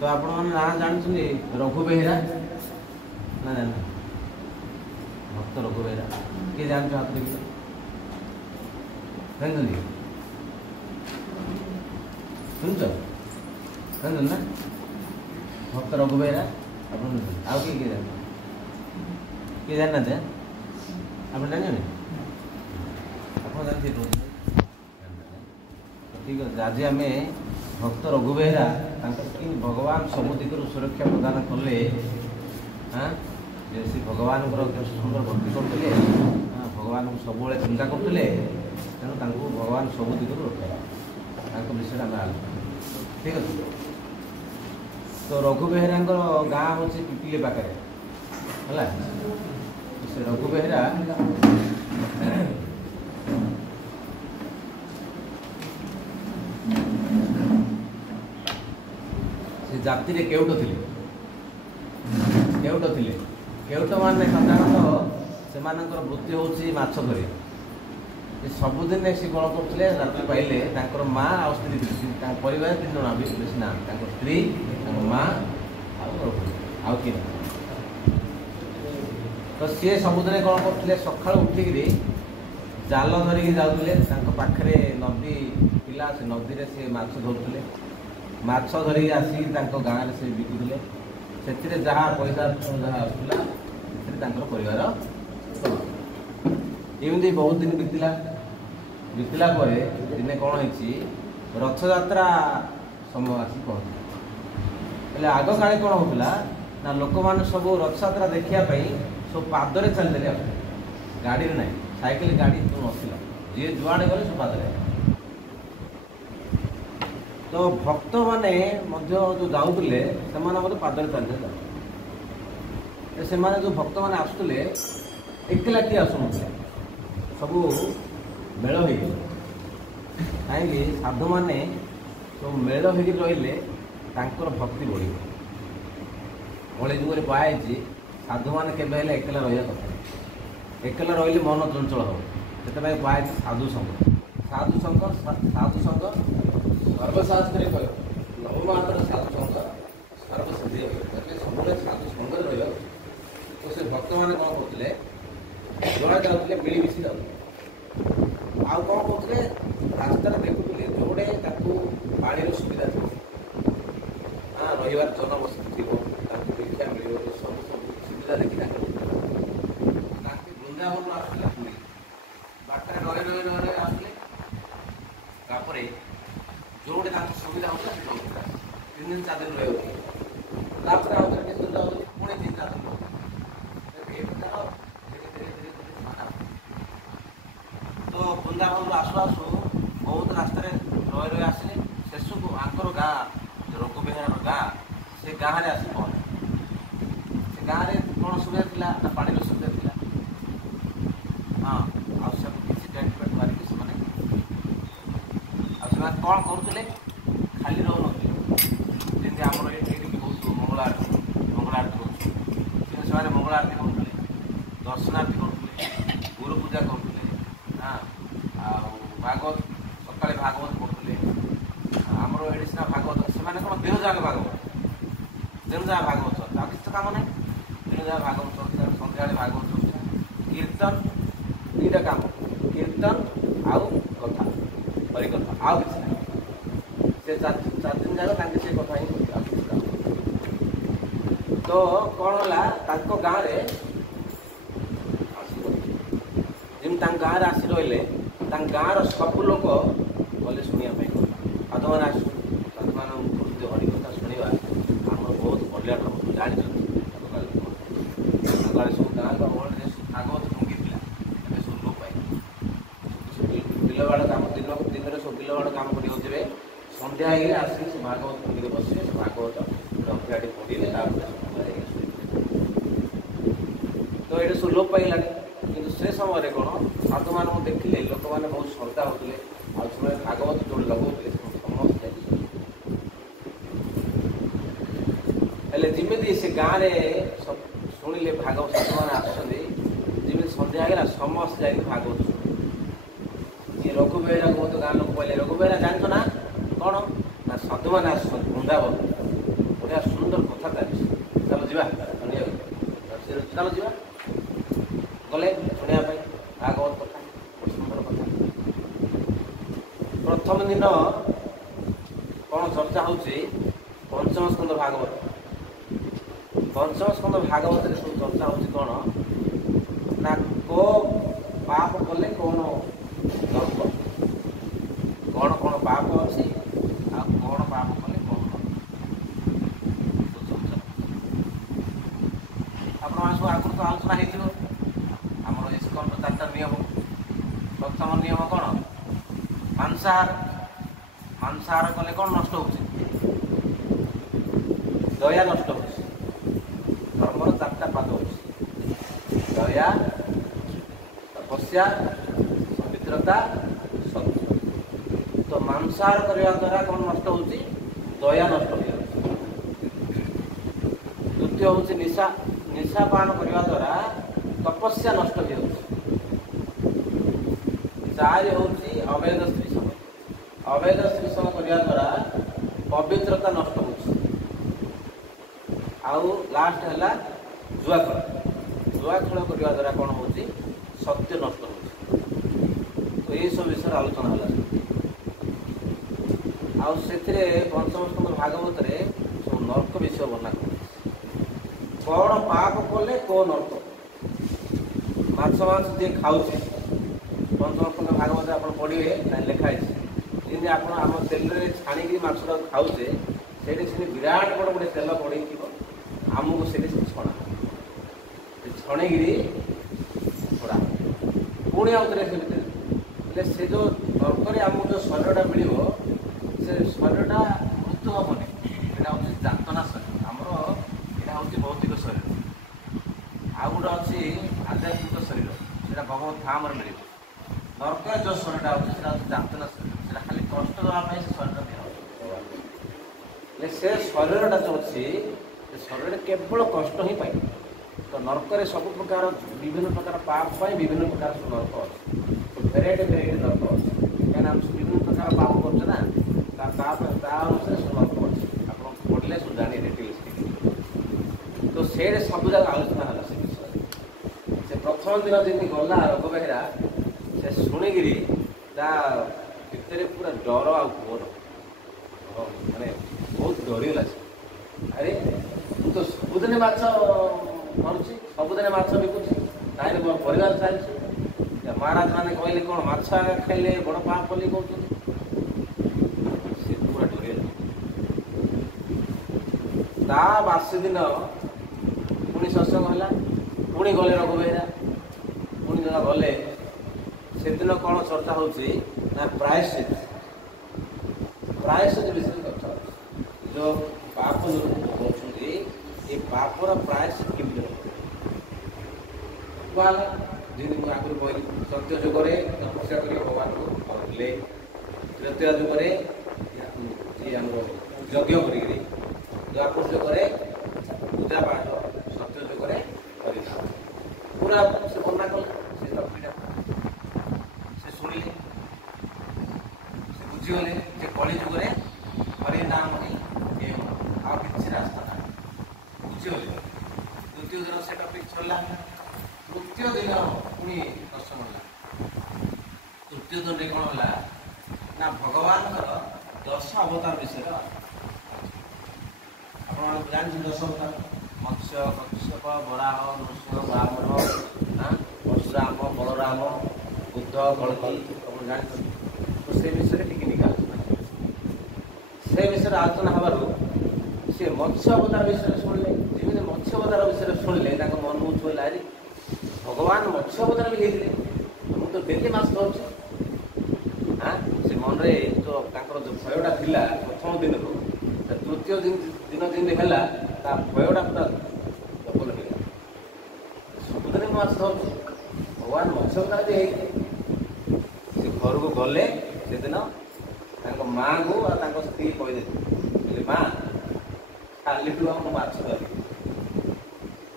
तो आपण मैंने ना जानते रघु बेहेरा ना जान भक्त रघु बेहेरा किए जान हाथ देखिए जानते सुन ना भक्त रघु बेहेरा आप किए जाना थे आप जान आप जानते ठीक है आज आम भक्त रघु बेहेरा भगवान सब दिगु सुरक्षा प्रदान कले हाँ श्री भगवान सुंदर भक्ति करते भगवान को सब चिंता करते तेणु भगवान सब दिगु रक्षा विषय आम आलोचना ठीक है। तो रघु बेहेरा गाँ हूँ पिपिली पाखे है से रघु बेहेरा जाति केउट थे केउट मान साधारणतः से वृत्ति हूँ माछ धरी सबुदिन से कौन करते राति पाइले माँ आ स्त्री परिवार 3 जन बेस ना स्त्री माँ आउ किए तो सी सबुदिन कौन करते सका उठिकी जाल धरिकी जाते पाखे नदी पिला से नदी में सी माछ धरुले माछ धरिकी आसिक गाँव से बिकुले से जहाँ पैसा जहाँ आसला परिवार एमती बहुत दिन बीतला दिने कौन है रथ यात्रा समय आसी पहुँचे आग काले कौन होता ना लोक मैंने सब रथ यात्रा देखापी सब पादरे चलते गाड़ी ना साइकिल गाड़ी तो नसला जी जुआड़े गले सब पादरे तो भक्त माने जो जाऊले से पादरे चलते से जो भक्त मैंने आसुले एकला किए आसुन सब मेल हो कहीं साधु मैंने सब मेल हो रही भक्ति बढ़ कली जुगे बाई साधु मैंने केवे एकला रहा कथा एकला रही मन चंचल हम से बाई साधु संघ सर्वशास्त्र नवमात्र साधु संघ सर्वसिद्धि सब साधु संघ रहा तो से भक्त मैंने कौन करते जड़े जाते मिलमिशी जाते आउ कौन करते रास्ता देखुले जोड़े पानी सुविधा थी हाँ रही जनबसति थी भिक्षा मिल सब सब सुविधा देखी वृंदावन आसला पुरी बाटर रही रही आसले जोड़े सुविधा होता 3 दिन 4 दिन रही पुणी 3 4 दिन तो वृंदावन आसु आसु बहुत रास्ता रही रही आसिले शेष को आंकर गाँ रघु बेहेरा गाँ से गाँव में आसी पहुँचे से गाँव में कौन सुविधा थिला ना पानी सुविधा थिला हाँ आ सब किसी टेंट पेंट मारिक से कौन करुले खाली रोते जमी आम ये बहुत मंगल आरती से मंगल आरती करुले दर्शन आरती करुले गुरु पूजा करुले हाँ भागवत सका भागवत पढ़ुले आमर ये सीना भागवत से कौन दिन जाक भागवत दिन जहाँ भागवत चलता आ किसी कम ना दिन जहाँ भागवत चलता सन्ध्या भागवत चलता कीर्तन 2टा काम कीर्तन आउ कथा हरिकथा आउ किसी ना से 4 दिन जाक से कथा ही तो कौन है गाँव में जमी गाँव में आसी रही गाँव सब लोग गले शुणापी साधु मैंने आसु साधु मान हरिकथा शुणा आम बहुत कल्याण हम जानी सब गाँव गहल भागवत भंगी थी सब लोक पाई बिलबाड़ कम दिन सब बिलबाड़ कम कर सन्ध्या आसिक से भागवत भंगी बस भागवत रंगीटी पढ़े तो ये सब लोप पाइला कि से समय कौन साधु मान देखिले लोक मैंने बहुत श्रद्धा होते आज भागवत जो लगौले समस्ते हेले जमी से गाँव में सब शुणिले भागवत साधु मैंने आसमी सन्ध्या है समस्त जा भागवत शुण ये रघु बेहेरा बहुत गाँव लोग पहले रघु बेहेरा जानते ना कौन ସାଧୁମାନେ ଆସୁଛନ୍ତି ବୃନ୍ଦାବନ, ବଢ଼ିଆ ସୁନ୍ଦର କଥା ଚାଲିଛି। ଚାଲ ଯିବା ଶୁଣିବାକୁ, ଚାଲ ଯିବା। ଗଲେ ଶୁଣିବା ପାଇଁ ଭାଗବତ କଥା, ସୁନ୍ଦର କଥା। ପ୍ରଥମ ଦିନ କ'ଣ ଚର୍ଚ୍ଚା ହେଉଛି? ପଞ୍ଚମ ସ୍କନ୍ଧ ଭାଗବତ। ପଞ୍ଚମ ସ୍କନ୍ଧ ଭାଗବତରେ ସବୁ ଚର୍ଚ୍ଚା ହେଉଛି କ'ଣ ନା, ପାପ କଲେ କ'ଣ ନର୍କ, କ'ଣ କ'ଣ ପାପ ଅଛି ଆଉ କ'ଣ ପାପ କଲେ କ'ଣ ନର୍କ। ଆପଣମାନେ ସବୁ ଆଗରୁ ତ ଆଲୋଚନା ହେଇଥିବ। ଆମର ଇସ୍କନର 4ଟା ନିୟମ। ପ୍ରଥମ ନିୟମ କ'ଣ? ମାଂସାହାର। ମାଂସାହାର କଲେ କ'ଣ ନଷ୍ଟ ହେଉଛି? ଦୟା ନଷ୍ଟ ହେଉଛି। ଧର୍ମର 4ଟା ପାଦ ହେଉଛି: ଦୟା, ତପସ୍ୟା, ପବିତ୍ରତା, ସତ୍ୟ। ତ ମାଂସାହାର କରିବା ଦ୍ୱାରା କ'ଣ ନଷ୍ଟ ହେଉଛି? ଦୟା ନଷ୍ଟ ହୋଇଯାଉଛି। ଦ୍ୱିତୀୟ ହେଉଛି ନିଶା। ନିଶା ପାନ କରିବା ଦ୍ୱାରା ତପସ୍ୟା ନଷ୍ଟ ହୋଇଯାଉଛି। 4 ହେଉଛି ଅବୈଧ ସ୍ତ୍ରୀ ସଙ୍ଗ। ଅବୈଧ ସ୍ତ୍ରୀ ସଙ୍ଗ କରିବା ଦ୍ୱାରା ପବିତ୍ରତା ନଷ୍ଟ ହେଉଛି। ଆଉ ଲାଷ୍ଟ ହେଲା ଜୁଆ ଖେଳ। ଜୁଆ ଖେଳ କରିବା ଦ୍ୱାରା କ'ଣ ହେଉଛି? ସତ୍ୟ ନଷ୍ଟ ହେଉଛି। ତ ଏଇସବୁ ବିଷୟରେ ଆଲୋଚନା ହେଲା। ଆଉ ସେଥିରେ ପଞ୍ଚମ ସ୍କନ୍ଧ ଭାଗବତରେ ସବୁ ନର୍କ ବିଷୟ ବର୍ଣ୍ଣନା କରାଯାଇଛି। କ'ଣ ପାପ କଲେ କୋଉ ନର୍କ। ମାଛ ମାଂସ ଯିଏ ଖାଉଛି, ପଞ୍ଚମ ସ୍କନ୍ଧ ଭାଗବତରେ ଆପଣ ପଢ଼ିବେ, ଲେଖା ହେଇଛି। ଯେମିତି ଆପଣ ଆମ ତେଲରେ ଛାଣିକିରି ମାଛଟାକୁ ଖାଉଛେ, ସେଇଠି ସେଠି ବିରାଟ ବଡ଼ ଗୋଟେ ତେଲ ପଡ଼ିଥିବ, ଆମକୁ ସେଠି ଛଣା, ଛଣେଇକିରି ଛଡ଼ା, ପୁଣି ଆଉ ଥରେ ସେ ଭିତରେ। ହେଲେ ସେ ଯେଉଁ ନର୍କରେ ଆମକୁ ଯେଉଁ ଶରୀରଟା ମିଳିବ, ସେ ଶରୀରଟା ମୃତ୍ୟୁ ହେବନି। ଏଇଟା ହେଉଛି ଯାତନା ଶରୀର। ଆମର ଏଇଟା ହେଉଛି ଭୌତିକ ଶରୀର। ଆଉ ଗୋଟେ ଅଛି ଆଧ୍ୟାତ୍ମିକ ଶରୀର, ସେଇଟା ଭଗବତ ଧାମରେ ମିଳିବ। ନର୍କରେ ଯେଉଁ ଶରୀରଟା ହେଉଛି ସେଇଟା ହେଉଛି ଯାତନା ଶରୀର। ସେଇଟା ଖାଲି କଷ୍ଟ ଦେବା ପାଇଁ ସେ ଶରୀରଟା ଦିଆହେଉଛି। ହେଲେ ସେ ଶରୀରଟା ଯେଉଁ ଅଛି, ସେ ଶରୀରରେ କେବଳ କଷ୍ଟ ହିଁ ପାଇବ। ତ ନର୍କରେ ସବୁ ପ୍ରକାର ବିଭିନ୍ନ ପ୍ରକାର ପାପ ପାଇଁ ବିଭିନ୍ନ ପ୍ରକାର ନର୍କ ଅଛି। ଭେରାଇଟି ନର୍କ ଅଛି। କାହିଁକିନା ଆମେ ବିଭିନ୍ନ ପ୍ରକାର ପାପ କରୁଛେ ନା, ତା ଅନୁସାରେ ସବୁ ନର୍କ ଅଛି। ଆପଣ ପଢ଼ିଲେ ସବୁ ଜାଣିବେ ଡିଟେଲ୍ସ। ତ ସେଇଠି ସବୁ ଯାକ ଆଲୋଚନା ହେଲା ସେ ବିଷୟରେ। ସେ ପ୍ରଥମ ଦିନ ଯେମିତି ଗଲା ରଘୁ ବେହେରା, ସେ ଶୁଣିକିରି ତା ଭିତରେ ପୁରା ଡର ଆଉ ଘୋର, ମାନେ ବହୁତ ଡରିଗଲା ସେ। ଆରେ ମୁଁ ତ ସବୁଦିନ ମାଛ ଧରୁଛି, ସବୁଦିନ ମାଛ ବିକୁଛି, ତାହେଲେ ମୋର ପରିବାର ଚାଲିଛି। ମହାରାଜ ମାନେ କହିଲେ କ'ଣ ମାଛ ଖାଇଲେ ବଡ଼ ପାପ ବୋଲି କହୁଛନ୍ତି। ସେ ପୁରା ଡରିଗଲା। ତା ବାସି ଦିନ ପୁଣି ସତ୍ସଙ୍ଗ ହେଲା, ପୁଣି ଗଲେ ରଘୁ ବେହେରା। ପୁଣି ଯେତେବେଳେ ଗଲେ, ସେଦିନ କ'ଣ ଚର୍ଚ୍ଚା ହେଉଛି ନା ପ୍ରାୟଶ୍ଚିତ। ପ୍ରାୟଶ୍ଚିତ ବିଷୟରେ ଚର୍ଚ୍ଚା ହେଉଛି। ଯେଉଁ ପାପ କରୁଛନ୍ତି, ଏ ପାପର ପ୍ରାୟଶ୍ଚିତ କେମିତି ହେବ? କୁହାହେଲା, ଯେମିତି ମୁଁ ଆଗରୁ କହିଲି, ସତ୍ୟ ଯୁଗରେ ତପସ୍ୟା କରି ଭଗବାନଙ୍କୁ କହିଲେ, ତ୍ରେତୟା ଯୁଗରେ ଯିଏ ଆମର ଯଜ୍ଞ କରିକିରି, ଦ୍ୱାପର ଯୁଗରେ ପୂଜା ପାଠ, ସତ୍ୟ ଯୁଗରେ କରିଥାଉ। ପୁରା ସେ ବର୍ଣ୍ଣନା କଲେ। ସେ ଟପିକଟା ସେ ଶୁଣିଲେ, ସେ ବୁଝିଗଲେ ଯେ କଳି ଯୁଗରେ ହରି ନାମ ହିଁ ଆଉ କିଛି ରାସ୍ତା ନାହିଁ। ବୁଝିଗଲେ। ଦ୍ୱିତୀୟ ଦିନ ସେ ଟପିକ୍ ସରିଲା। ତୃତୀୟ ଦିନ ପୁଣି ଦର୍ଶନ ହେଲା। ତୃତୀୟ ଦିନରେ କ'ଣ ହେଲା ନା, ଭଗବାନଙ୍କର 10 ଅବତାର ବିଷୟରେ ଆପଣ ଜାଣିଛନ୍ତି। 10 ଅବତାର: ମତ୍ସ୍ୟ, କଶ୍ୟପ, ବରାହ, ନୃସିଂହ, ବାମନ, ପରଶୁରାମ, ବଳରାମ, ବୁଦ୍ଧ, କଳକି, ଆପଣ ଜାଣିଛନ୍ତି। ତ ସେ ବିଷୟରେ ଟିକେ ଆଲୋଚନା, ସେ ବିଷୟରେ ଆଲୋଚନା ହେବାରୁ ସେ ମତ୍ସ୍ୟ ଅବତାର ବିଷୟରେ ଶୁଣିଲେ। ଯେମିତି ମତ୍ସ୍ୟ ଅବତାର ବିଷୟରେ ଶୁଣିଲେ, ତାଙ୍କ ମନକୁ ଛୁଇଁଲା, ଆରେ ଭଗବାନ ମତ୍ସ୍ୟ ଅବତାର ବି ହେଇଥିଲେ, ମୁଁ ତ ଡେଲି ମାଛ ଧରୁଛି। ସେ ମନରେ ଯେଉଁ ତାଙ୍କର ଯେଉଁ ଭୟଟା ଥିଲା ପ୍ରଥମ ଦିନରୁ, ତୃତୀୟ ଦିନ ଯେମିତି ହେଲା, ତା ଭୟଟା ପୁରା ଡବଲ ହେଇଗଲା। ସବୁଦିନ ମୁଁ ମାଛ ଧରୁଛି, ଭଗବାନ ମତ୍ସ୍ୟ ଅବତାର ବି ହେଇଥିଲେ। ସେ ଘରକୁ ଗଲେ, ସେଦିନ ତାଙ୍କ ମାଆଙ୍କୁ ଆଉ ତାଙ୍କ ସ୍ତ୍ରୀ କହିଦେଲେ, କହିଲେ ମା, କାଲିଠୁ ଆଉ ମୁଁ ମାଛ ଧରିବି।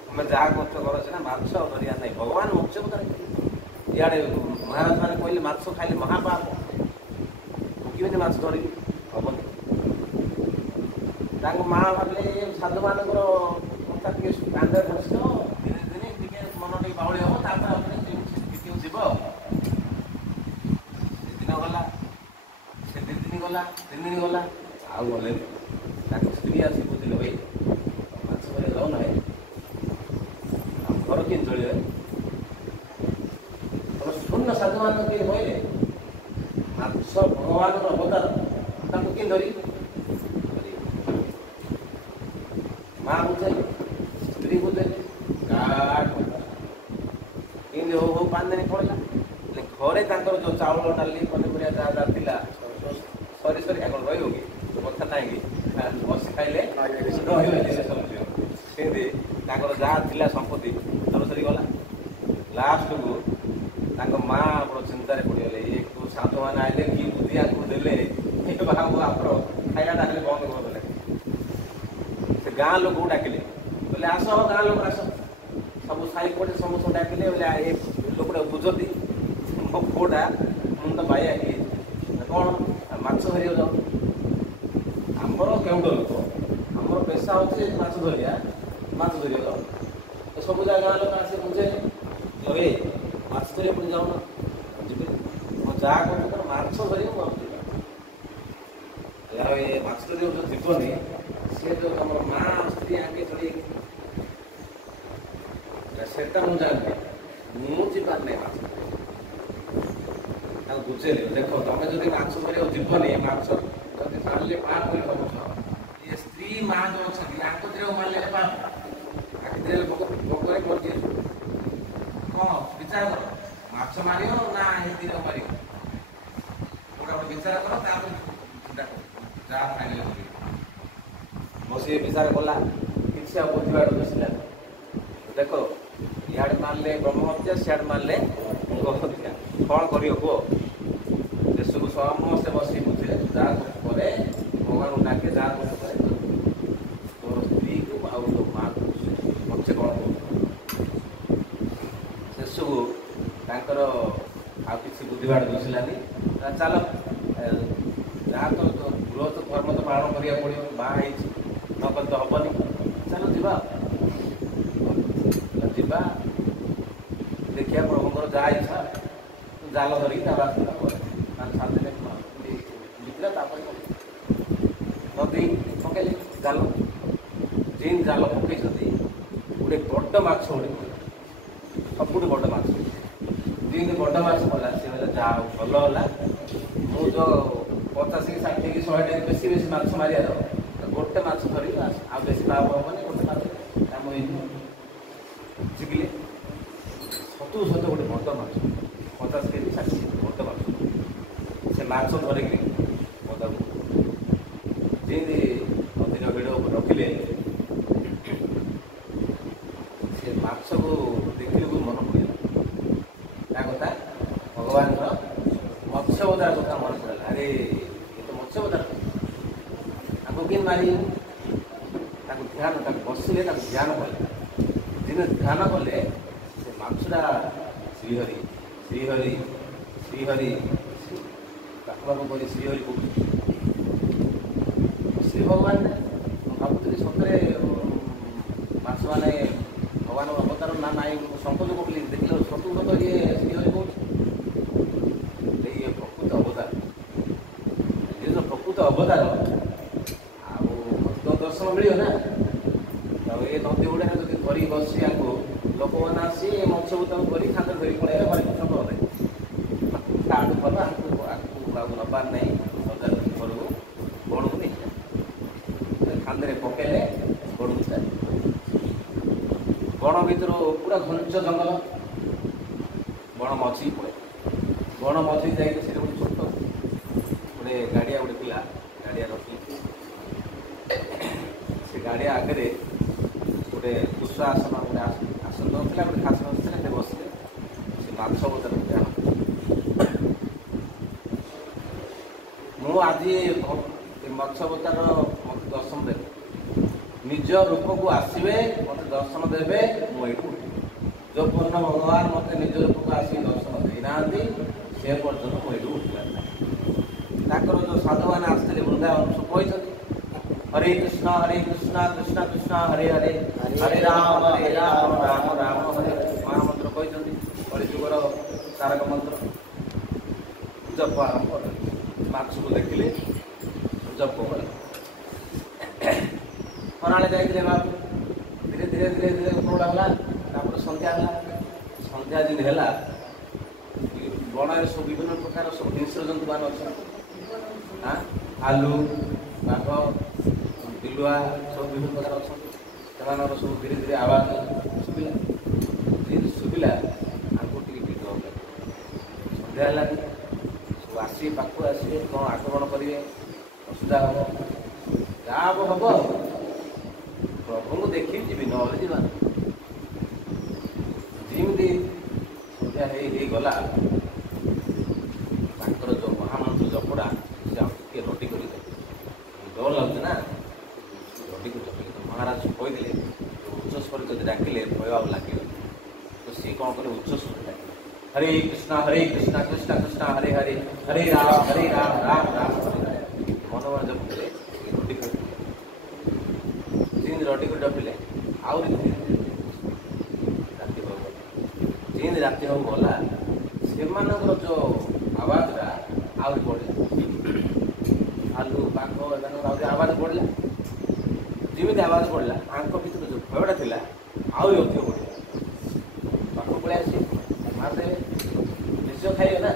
ତମେ ଯାହା କରୁଛ କର, ସିନା ମାଛ ଧରିବା ନାହିଁ। ଭଗବାନ ମତ୍ସ୍ୟ ଅବତାର ଇଆଡ଼େ ମହାରାଜ ମାନେ କହିଲେ ମାଛ ଖାଇଲେ ମହାପାପ, କେମିତି ମାଛ ଧରିବି? ହବନି। ତାଙ୍କ ମା ଭାବିଲେ ସାଧୁମାନଙ୍କର କଥା ଟିକେ କାନ୍ଦ ବସିବ, ଦିନେ ଦିନେ ଟିକେ ମନ ଟିକେ ବାଉଳି ହେବ, ତାପରେ ଆଉ ଟିକେ ଯିବ। ସେଦିନ ଗଲା, ସେ 2 ଦିନ ଗଲା, 3 ଦିନ ଗଲା, ଆଉ ଗଲେନି। ତାଙ୍କ ସ୍ତ୍ରୀ ଆସି ବୁଝିଲେ, ଭାଇ ମାଛ ଧରି ଯାଉ ନାହିଁ, ଆଉ ଘର କେମିତି ଚଳିବେ? ତମ ଶୂନ୍ୟ ସାଧୁମାନଙ୍କୁ କିଏ କହିଲେ ମାଛ ଭଗବାନର ଅବତାର, ତାଙ୍କୁ କିଏ ଧରି? ମା ବୁଝେଇଲେ, ସ୍ତ୍ରୀ ବୁଝେଇଲେ, କେମିତି ହଉ ହଉ 5 ଦିନ ପଡ଼ିଲା। ହେଲେ ଘରେ ତାଙ୍କର ଯେଉଁ ଚାଉଳ ଡାଲି ପନିପରିବା ଯାହା ଯାହା ଥିଲା ସରି କ'ଣ ରହିବ କି? କଥା ନାହିଁ କି ବସି ଖାଇଲେ ସେମିତି ତାଙ୍କର ଯାହା ଥିଲା ସମ୍ପତ୍ତି ସରି ଗଲା। ଲାଷ୍ଟକୁ ତାଙ୍କ ମା ବଡ଼ ଚିନ୍ତାରେ ପଡ଼ିଗଲେ, ଏ ସାଧୁମାନେ ଆଇଲେ କି ବୁଦ୍ଧି ଆଙ୍କୁ ଦେଲେ, ବାହାକୁ ଆପଣ ଖାଇବାଟା ହେଲେ ବନ୍ଦ କରିଦେଲେ। ସେ ଗାଁ ଲୋକକୁ ଡାକିଲେ, କହିଲେ ଆସ ଗାଁ ଲୋକ ଆସ, ସବୁ ସାହି ପଟେ ସମସ୍ତଙ୍କୁ ଡାକିଲେ। ବୋଲେ ଏ ଲୋକଟା ବୁଝନ୍ତି, ମୋ ପୁଅଟା ମୁଁ ତ ବାଇଆ ହେଇଯାଇଛି, କ'ଣ ମାଛ ଧରିବାକୁ ଯାଉ। ଆମର କେଉଁଟ ଲୋକ, ଆମର ପେଶା ହେଉଛି ମାଛ ଧରିବା, ମାଛ ଧରିବାକୁ ଯାଉ। ସବୁ ଜାଗା ଲୋକ ଆସି ବୁଝେ, ଏ ମାଛ ଧରିବା ପୁଣି ଯାଉନ, ଯିବେ ମୋ ଯାହା କହୁଛୁ କ'ଣ ମାଛ ଧରିବାକୁ ଆଉ ଯିବା। ଆଉ ଏ ମାଛ ଧରିବାକୁ ଯେଉଁ ଯିବନି, ସେ ଯେଉଁ ତମର ମା ସ୍ତ୍ରୀ ଆଗେ ଚଳିକି ସେଟା ମୁଁ ଜାଣିନି, ମୁଁ ଯିବାର ନାହିଁ ମାଛ ତାକୁ ବୁଝେଇଲି। ଦେଖ ତମେ ଯଦି ମାଛ ଧରିବାକୁ ଯିବନି, ମାଛ ଯଦି ମାରିଲେ ପାପ ବୋଲି ଭାବୁଛ, ଏ ସ୍ତ୍ରୀ ମା ଯେଉଁ ଅଛନ୍ତି ଆଙ୍କ ଦେହକୁ ମାରିଲେ ପାପ, ଆଖି ଦେହରେ ଭୋକରେ ମରିଯିବ। କ'ଣ ବିଚାର କର, ମାଛ ମାରିବ ନା ଏ ଦିନ ମାରିବ, ଗୋଟେ ଗୋଟେ ବିଚାର କର, ତାପରେ ଯାହା ଫାଇନାଲ କରିବ। ବସି ବିଚାର କଲା, କିଛି ଆଉ ବୁଝିବାଠୁ ବସିଲା। ଦେଖ ଇଆଡ଼େ ମାରିଲେ ବ୍ରହ୍ମହତ୍ୟା, ସିଆଡ଼େ ମାରିଲେ ଗହତ୍ୟା, କ'ଣ କରିବ କୁହ? ଦେଶକୁ ସମସ୍ତେ ବସି ବୁଝିଲେ, ଯାହା ପରେ ଭଗବାନଙ୍କୁ ଡାକେ, ଯାହା ପରେ ତୋର ସ୍ତ୍ରୀକୁ ଆଉ ତୋ ମାଆକୁ ମତେ କ'ଣ କହୁଛ? ଶେଷକୁ ତାଙ୍କର ଆଉ କିଛି ବୁଝିବାଟ ବୁଝିଲାନି। ଚାଲ ଯାହା ତ ଗୃହ ଧର୍ମ ତ ପାଳନ କରିବାକୁ ପଡ଼ିବ, ବାହା ହେଇଛି ନ କଲେ ତ ହେବନି, ଚାଲ ଯିବା ଯିବା ଦେଖିବା ପ୍ରଭୁଙ୍କର ଯାହା ଇଚ୍ଛା। ଜାଲ ଧରିକି ତା ଆସିଲା ପରେ 5-7 ଦିନ ଭିତରେ ତାପରେ ନଦୀ ପକେଇଲେ ଜାଲ, ଯେମିତି ଜାଲ ପକେଇଛନ୍ତି ଗୋଟେ ବଡ଼ ମାଛ ଗୋଟେ, ସବୁଠୁ ବଡ଼ ମାଛ, ଯେମିତି ବଡ଼ ମାଛ ପଡ଼ିଲା। ସେ କହିଲେ ଯାହା ଭଲ ହେଲା, ମୁଁ ଯେଉଁ 50 କି 60 କି 100 ବେଶୀ ମାଛ ମାରିବାର, ଗୋଟେ ମାଛ ଧରିକି ଆଉ ବେଶୀ ଲାଭ ହେବନି, ଗୋଟେ ମାଛ କାମ ହେଇଯିବ। ଶିଖିଲେ ସତୁ ସତ ଗୋଟେ ବଡ଼ ମାଛ, 50 କେଜି 60 କେଜି ବଡ଼ ମାଛ, ସେ ମାଛ ଧରିକି ପଦାକୁ ଯେମିତି ନଦୀର ଭିଡ଼ ଉପରେ ରଖିଲେ, ସେ ମାଛକୁ ଦେଖିବାକୁ ମନେ ପଡ଼ିଲା ତା କଥା, ଭଗବାନଙ୍କର ମତ୍ସ୍ୟ ଅବତାର କଥା ମନେ ପଡ଼ିଲା। ଆରେ ଏ ତ ମତ୍ସ୍ୟ ଅବତାର, ତାକୁ କେମିତି ମାରି, ତାକୁ ବସିଲେ, ତାକୁ ଧ୍ୟାନ କଲେ। ଦିନେ ଧ୍ୟାନ କଲେ ସେ ମାଛଟା ଶ୍ରୀହରି ଶ୍ରୀହରି ଶ୍ରୀହରି ପାଖକୁ କରି ଶ୍ରୀହରି କହୁଛି। ଶ୍ରୀ ଭଗବାନ, ମୁଁ ଭାବୁଥିଲି ସତରେ ମାଛ ମାନେ ଭଗବାନଙ୍କ ଅବତାର ନା ନାହିଁ, ସଂକୋଚ କରୁଥିଲି। ଦେଖିଲେ ସତୁ ସତ ଇଏ ଶ୍ରୀହରି କହୁଛି। ଇଏ ପ୍ରକୃତ ଅବତାର, ଇଏ ଯେଉଁ ପ୍ରକୃତ ଅବତାର, ଆଉ ତ ଦର୍ଶନ ମିଳିବ ନା। ଆଉ ଏ ନଦୀ ଗୁଡ଼ାକ ଯଦି ଧରି ବସି ଆଙ୍କୁ ଲୋକମାନେ ଆସି ମତ୍ସ୍ୟକୁ ତାକୁ ଧରି ଖାଦ୍ୟ ଧରି ପଳେଇଲେ, ଭାରି କଷ୍ଟ କଲେ। ତାଠୁ ଭଲ ଆଙ୍କୁ ଆଉ ନେବାର ନାହିଁ, ସଜାଗ ଘରକୁ ବଣକୁ ନେଇଯିବା। ଖାନ୍ଦରେ ପକେଇଲେ ବଣକୁ ଚାଲେ। ବଣ ଭିତରୁ ପୁରା ଘଞ୍ଚ ଜଙ୍ଗଲ, ବଣ ମଝିକି ପଳେଇ, ବଣ ମଝିକି ଯାଇକି ସେଠି ଗୋଟେ ଛୋଟ ଗୋଟେ ଗାଡ଼ିଆ ଗୋଟେ ଥିଲା, ଗାଡ଼ିଆ ରଖି ସେ ଗାଡ଼ିଆ ଆଗରେ ଗୋଟେ କୁଶ ଆସନ, ଗୋଟେ ଆସନ ଥିଲା, ଗୋଟେ ଖାସ ଥିଲା, ସେ ବସିଲେ। ସେ ମାଛ ବୋତଲ ଧ୍ୟାନ, ମୁଁ ଆଜି ମାଛ ଅବତାର ମୋତେ ଦର୍ଶନ ଦେବେ, ନିଜ ରୂପକୁ ଆସିବେ, ମୋତେ ଦର୍ଶନ ଦେବେ, ମୁଁ ଏଇଠୁ ଉଠିବି। ଯେଉଁ ପର୍ଯ୍ୟନ୍ତ ଭଗବାନ ମୋତେ ନିଜ ରୂପକୁ ଆସିକି ଦର୍ଶନ ଦେଇନାହାନ୍ତି, ସେ ପର୍ଯ୍ୟନ୍ତ ମୁଁ ଏଇଠୁ ଉଠିବାର ନାହିଁ। ତାଙ୍କର ଯେଉଁ ସାଧୁମାନେ ଆସିଥିଲେ ବୃନ୍ଦାବନ ସବୁ କହିଛନ୍ତି, हरे कृष्णा कृष्ण कृष्ण हरे हरे हरे राम राम राम हरे महामंत्र कहते कलिजुगर तारक मंत्र जप आरंभ मार्क्स को देखिले जप खराले जाइए धीरे धीरे धीरे धीरे उपरोड़ा है संध्या संध्या दिन है बण सब विभिन्न प्रकार सब हिंस्र जंतु मान अच्छा आलू बाघ बिलुआ सब विभिन्न प्रकार अच्छा से सब धीरे धीरे आवाज शुभिला धीरे शुभिला आमको टी संध्या है सब आसी पाखु आसवे कौन आक्रमण करेंगे असुविधा हम जहाँ हम प्रभु को देखी जी ना जमी संध्या गला जो महामंत्र जपड़ा से रटी कर डर लगुच ना रटी कर जप महाराज कहते उच्च स्वर जब डाकिले भय आ लगे तो सी कौन करें उच्च स्वर डाक हरे कृष्ण कृष्ण कृष्ण हरे हरे हरे राम राम राम मन मन जपे रटी कर रटी कर जपिले आहरी धीरे राति हम गला से जो आवाज आहरी बढ़े आलू पाख आवाज बढ़ला जमी आवाज बढ़ला आंक भर जो भयटा थी आहरी अधिक बढ़ला पाख पलि आसी मारे निश्चय खाइए ना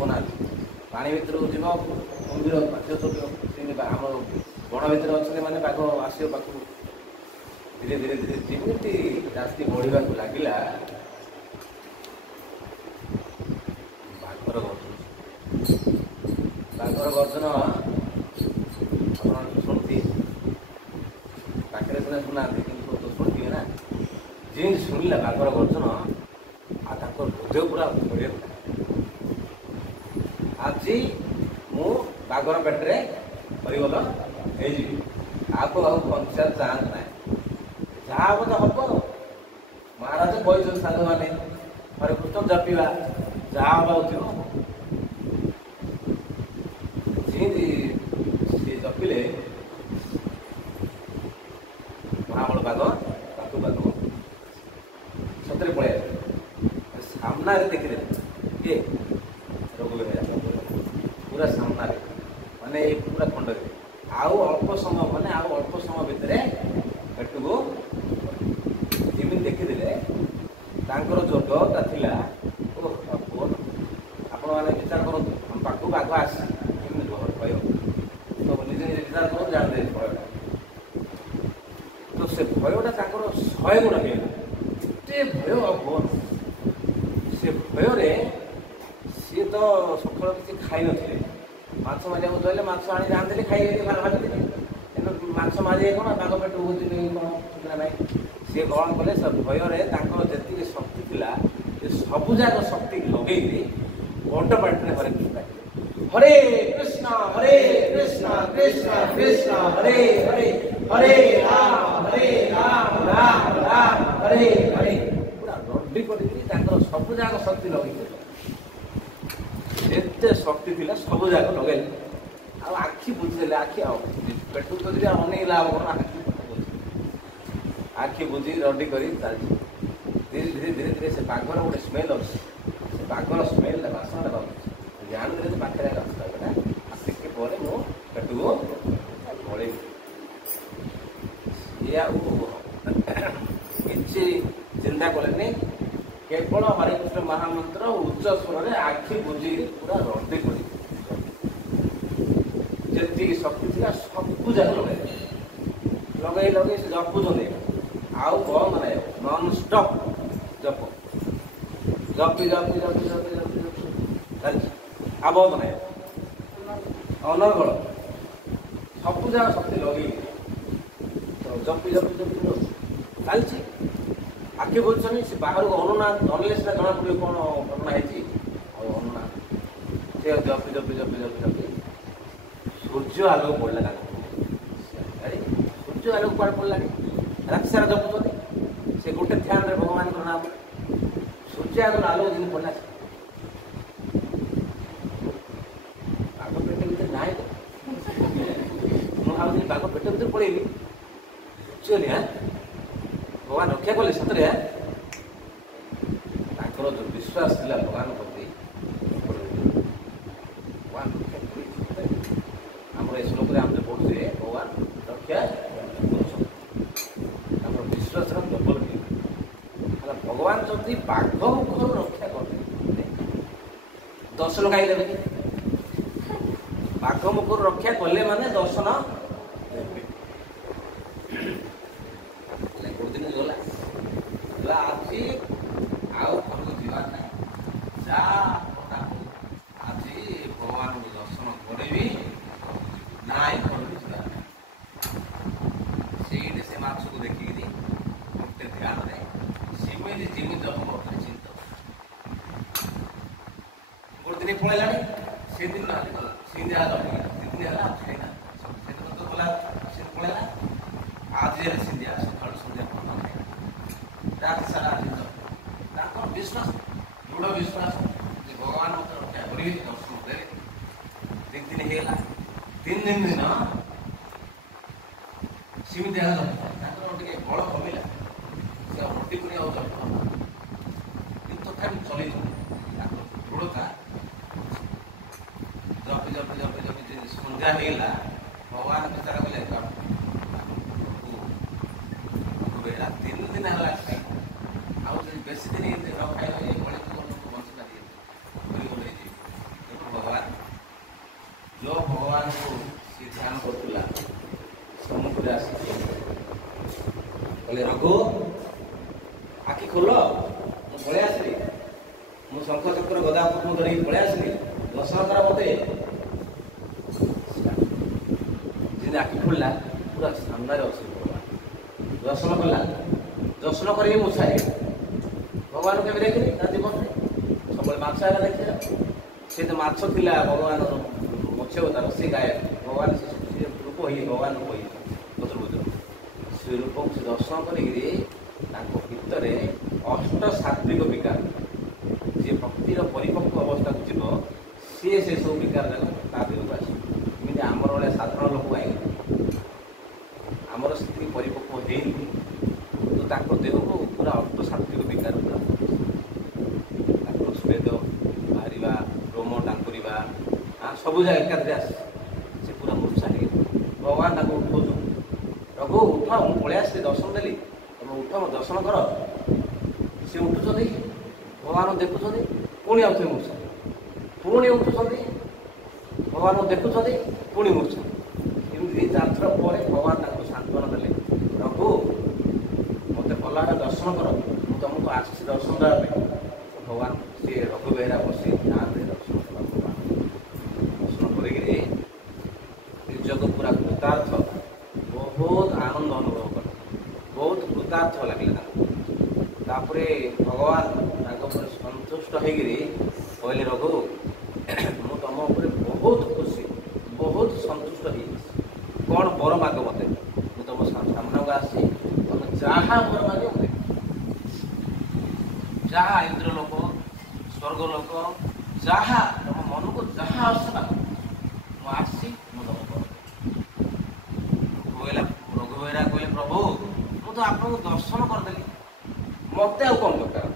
बना पा भर जीव मंदिर पाच आम बण भर अच्छे मैंने बाघ आस पाख धीरे धीरे धीरे जमी रास्ते बढ़ा लगे बाघर गर्जन शुणुती पाखे सीना शुणा कि तो शुणुवे ना जी शुणिला बाघर गर्जन हृदय पूरा बढ़िया आज मु बाघर पेटे परिगल आपको पंचायत चाहत ना जहाँ हम तो हम महाराज कहते साधु मैंने हरे कृष्ण जपिवा जहाँ हम सी जपिले महाबल बाघ ताकू बाघ सतरे पलि सामना देखिले किए रघुवीर पूरा सामना माने पूरा खंड आउ अल्प समय माने आउ अल्प समय भितर पेट को जमी देखीदे जो डरटा थी आपण मैंने विचार करूँ हम पाक बाघ आस भय तो निजे निजे विचार करूँ जानते भयटा तो से भयटा 100 गुण है एते भय भवन से भय सी तो सकाल किसी खाई नी माछ मारिया जाइए माछ आनी जाते खाई भाजी माछ मारे कौन बाघ पेट बुझे कौन ना सी कौन कले भयर जी शक्ति थिला सबू जाक शक्ति लगे बड़ पाटे हरे कृष्ण कृष्ण कृष्ण हरे हरे हरे राम राम राम हरे हरे पूरा रड्डी कर सबू जाक शक्ति लगे एते शक्ति थिला सबू जाक लगे आखि बुझेले आखि पेट तो अनेला आखि बुझी रड्डी कर धीरे धीरे धीरे धीरे से बाघर गोटे स्मेल अच्छे से बाघर स्मेल बासन जानते पाखे रास्ता आसिक पर मु पेट को भले किसी चिंता कले केवल हरे कृष्ण महामंत्र उच्च स्वर आखि बुझी पूरा रड्डी कर जी शक्ति थी सबू जाक लगे लगे से जपुन आउ बंद ना नॉन स्टॉप जप जपी जपी जपी जपी जपी आ बंद ना अनर्गल सबू जाक शक्ति लगे जपी जपी जपी चलती आखि बुझुन से बाहर को अनुना अनले सीना जना पड़े कौन घटना है अनुना से जपी जपी जपी जपी जपी सूर्य आलोक पड़ा सूर्य आलोक कौन पड़ा रात सारा जपुं से गोटे ध्यान रे भगवान नाम सूर्य आलोक दिन पड़ा आग पेट भीतर ना ପେଟ ଭିତରେ ପଳେଇଲି ବୁଝିଗଲି। ଭଗବାନ ରକ୍ଷା କଲେ ସତରେ। ତାଙ୍କର ଯୋଉ ବିଶ୍ୱାସ ଥିଲା ଭଗବାନ ପ୍ରତି, ଭଗବାନ ରକ୍ଷା କରିବେ। ଆମର ଏ ଶ୍ଲୋକରେ ଆମେ ଯୋଉ ପଢୁଛେ ଭଗବାନ ରକ୍ଷା କରୁଛନ୍ତି, ତାଙ୍କର ବିଶ୍ୱାସର ଡବଲ ହେଲା। ଭଗବାନ ଯଦି ବାଘ ମୁଖରୁ ରକ୍ଷା କରିବେ ଦର୍ଶନ କାହିଁ ଦେବେ? ବାଘ ମୁଖରୁ ରକ୍ଷା କଲେ ମାନେ ଦର୍ଶନ ଦେବେ। ଗୋଟେ ଦିନ ଗଲା ଆଜି ଆଉ ଘରକୁ ଯିବାର ନାହିଁ, ଆଜି ଭଗବାନଙ୍କୁ ଦର୍ଶନ କରିବି, ନାଇଁ ଘରକୁ ଯିବାର ନାହିଁ। ସେଇଠି ସେ ମାଛକୁ ଦେଖିକିରି ଗୋଟେ ଧ୍ୟାନରେ ସେମିତି ଯେମିତି ହବ ଚିନ୍ତା। ଗୋଟେ ଦିନ ପଳେଇଲାଣି, ସେଦିନ ଆଜି ଗଲା, ସେମିତି ହେଲା 2 ଦିନ ହେଲା ଖାଇନା, ସେଦିନ ତ ଗଲା, ସେ ପଳେଇଲା। ଆଜି ହେଲେ ସିନ୍ଧିଆ ସକାଳୁ ସନ୍ଧ୍ୟା ରାତି ସାରା ଆଜି ତାଙ୍କର ବିଶ୍ୱାସ, ଦୃଢ଼ ବିଶ୍ୱାସ ଯେ ଭଗବାନ ମତେ ରକ୍ଷା କରିବେ, ଦର୍ଶନ ଦେବେ। 3 ଦିନ ହେଇଗଲା, 3 ଦିନ ସେମିତି ହେଲା, ତାଙ୍କର ଟିକେ ବଳ କମିଲା, ସେ ରୋଟି ପୁଣି ଆଉ କିନ୍ତୁ ତଥାପି ଚଲେଇଛନ୍ତି। ତାଙ୍କର ଦୃଢ଼ତା ଜପି ସନ୍ଧ୍ୟା ହେଇଗଲା, ଭଗବାନ ବିଚାର କଲେ 3 ଦିନ ହେଲା ଖାଇ, ଆଉ ବେଶୀ ଦିନ ଏମିତି ନ ଖାଇବା ଏ ଭଳି ବଞ୍ଚି ପାରିବେ, କିନ୍ତୁ ଭଗବାନ ଯୋଉ ଭଗବାନଙ୍କୁ ସେ ଧ୍ୟାନ କରୁଥିଲା ସମ୍ମୁଖରେ ଆସି କହିଲେ, ରଘୁ ଆଖି ଖୋଲ, ମୁଁ ପଳେଇ ଆସିଲି, ମୁଁ ଶଙ୍ଖ ଚକ୍ର ଗଦା ପଦ୍ମ ଧରିକି ପଳେଇ ଆସିଲି, ଦର୍ଶନ କର ମତେ। ଯେମିତି ଆଖି ଖୋଲିଲା ପୁରା ସାମ୍ନାରେ ଅଛି ଭଗବାନ, ଦର୍ଶନ କଲା। ଦର୍ଶନ କରିକି ମୁଁ ଛାଡ଼ିବି, ଭଗବାନଙ୍କୁ କେବେ ଦେଖିନି ତା ଜୀବନରେ, ସବୁବେଳେ ମାଛ ଆଗା ଦେଖିଲା। ସେ ତ ମାଛ ଥିଲା ଭଗବାନର ମୁଖ୍ୟ ଅବତାର, ସେ ଗାଏ ଭଗବାନ ରୂପ ହିଁ ଭଗବାନ ରୂପ ହିଁ ଚତୁର୍ଭୁଜ। ସେ ରୂପକୁ ସେ ଦର୍ଶନ କରିକିରି ତାଙ୍କ ଭିତରେ ଅଷ୍ଟ ସାତ୍ଵିକ ବିକାର, ଯିଏ ଭକ୍ତିର ପରିପକ୍ୱ ଅବସ୍ଥାକୁ ଯିବ, ସିଏ ସେ ସବୁ ବିକାର ଯାକ ତା ଦେହକୁ ଆସିବ। ଏମିତି ଆମର ଭଳିଆ ସାଧାରଣ ଲୋକ ଆଇଲେ, ଆମର ସେତିକି ପରିପକ୍ୱ ହେଇନି, କିନ୍ତୁ ତାଙ୍କ ଦେହକୁ ପୁରା ଅଷ୍ଟ ସାତ୍ଵିକ ବିକାର ପୁରା, ତାଙ୍କର ସ୍ୱେଦ ବାହାରିବା, ରୋମ ଟାଙ୍କୁରିବା, ସବୁ ଯାକ ଏକାଥରେ ଆସେ। ସେ ପୁରା ମୂର୍ଚ୍ଛା ହେଇଗଲା। ଭଗବାନ ତାଙ୍କୁ ଉଠଉଛୁ, ରଘୁ ଉଠ, ମୁଁ ପଳେଇ ଆସିଲି, ଦର୍ଶନ ଦେଲି, ତମେ ଉଠ, ମୋ ଦର୍ଶନ କର। ସେ ଉଠୁଛନ୍ତି, ଭଗବାନ ଦେଖୁଛନ୍ତି, ପୁଣି ଆଉଥରେ ମୂର୍ଚ୍ଛା, ପୁଣି ଉଠୁଛନ୍ତି, ଭଗବାନଙ୍କୁ ଦେଖୁଛନ୍ତି, ପୁଣି ମୂର୍ଚ୍ଛା। ଏମିତି 3-4 ଥର ପରେ ଭଗବାନ ତାଙ୍କୁ ସାନ୍ତ୍ୱନା ଦେଲେ, ରଘୁ ମୋତେ କଲାଟା ଦର୍ଶନ କର, ମୁଁ ତମକୁ ଆସିଛି ଦର୍ଶନ ଦେବା ପାଇଁ। ଭଗବାନ ସିଏ ରଘୁ ବେହେରା ବସି ଧ୍ୟାନରେ ଦର୍ଶନ କଲା। ଭଗବାନ ଦର୍ଶନ କରିକିରି ନିଜକୁ ପୁରା କୃତାର୍ଥ, ବହୁତ ଆନନ୍ଦ ଅନୁଭବ କଲେ, ବହୁତ କୃତାର୍ଥ ଲାଗିଲା ତାଙ୍କୁ। ତାପରେ ଭଗବାନ ତାଙ୍କ ଉପରେ ସନ୍ତୁଷ୍ଟ ହେଇକିରି କହିଲେ, ରଘୁ ମୁଁ ତମ ଉପରେ ବହୁତ ଖୁସି, ବହୁତ ସନ୍ତୁଷ୍ଟ ହେଇଯାଇଛି, କ'ଣ ବର ମାଗ ମୋତେ, ମୁଁ ତମ ସାମ୍ନାକୁ ଆସିଛି, ତମେ ଯାହା ବର ମାଗ ମୋତେ, ଯାହା ଇନ୍ଦ୍ର ଲୋକ, ସ୍ୱର୍ଗ ଲୋକ, ଯାହା ତମ ମନକୁ ଯାହା ଆସେ ମାଗ, ମୁଁ ଆସିଛି, ମୁଁ ତମ କର। ରଘୁ ବେହେରା କହିଲେ, ପ୍ରଭୁ ମୁଁ ତ ଆପଣଙ୍କୁ ଦର୍ଶନ କରିଦେଲି, ମତେ ଆଉ କ'ଣ ଦରକାର?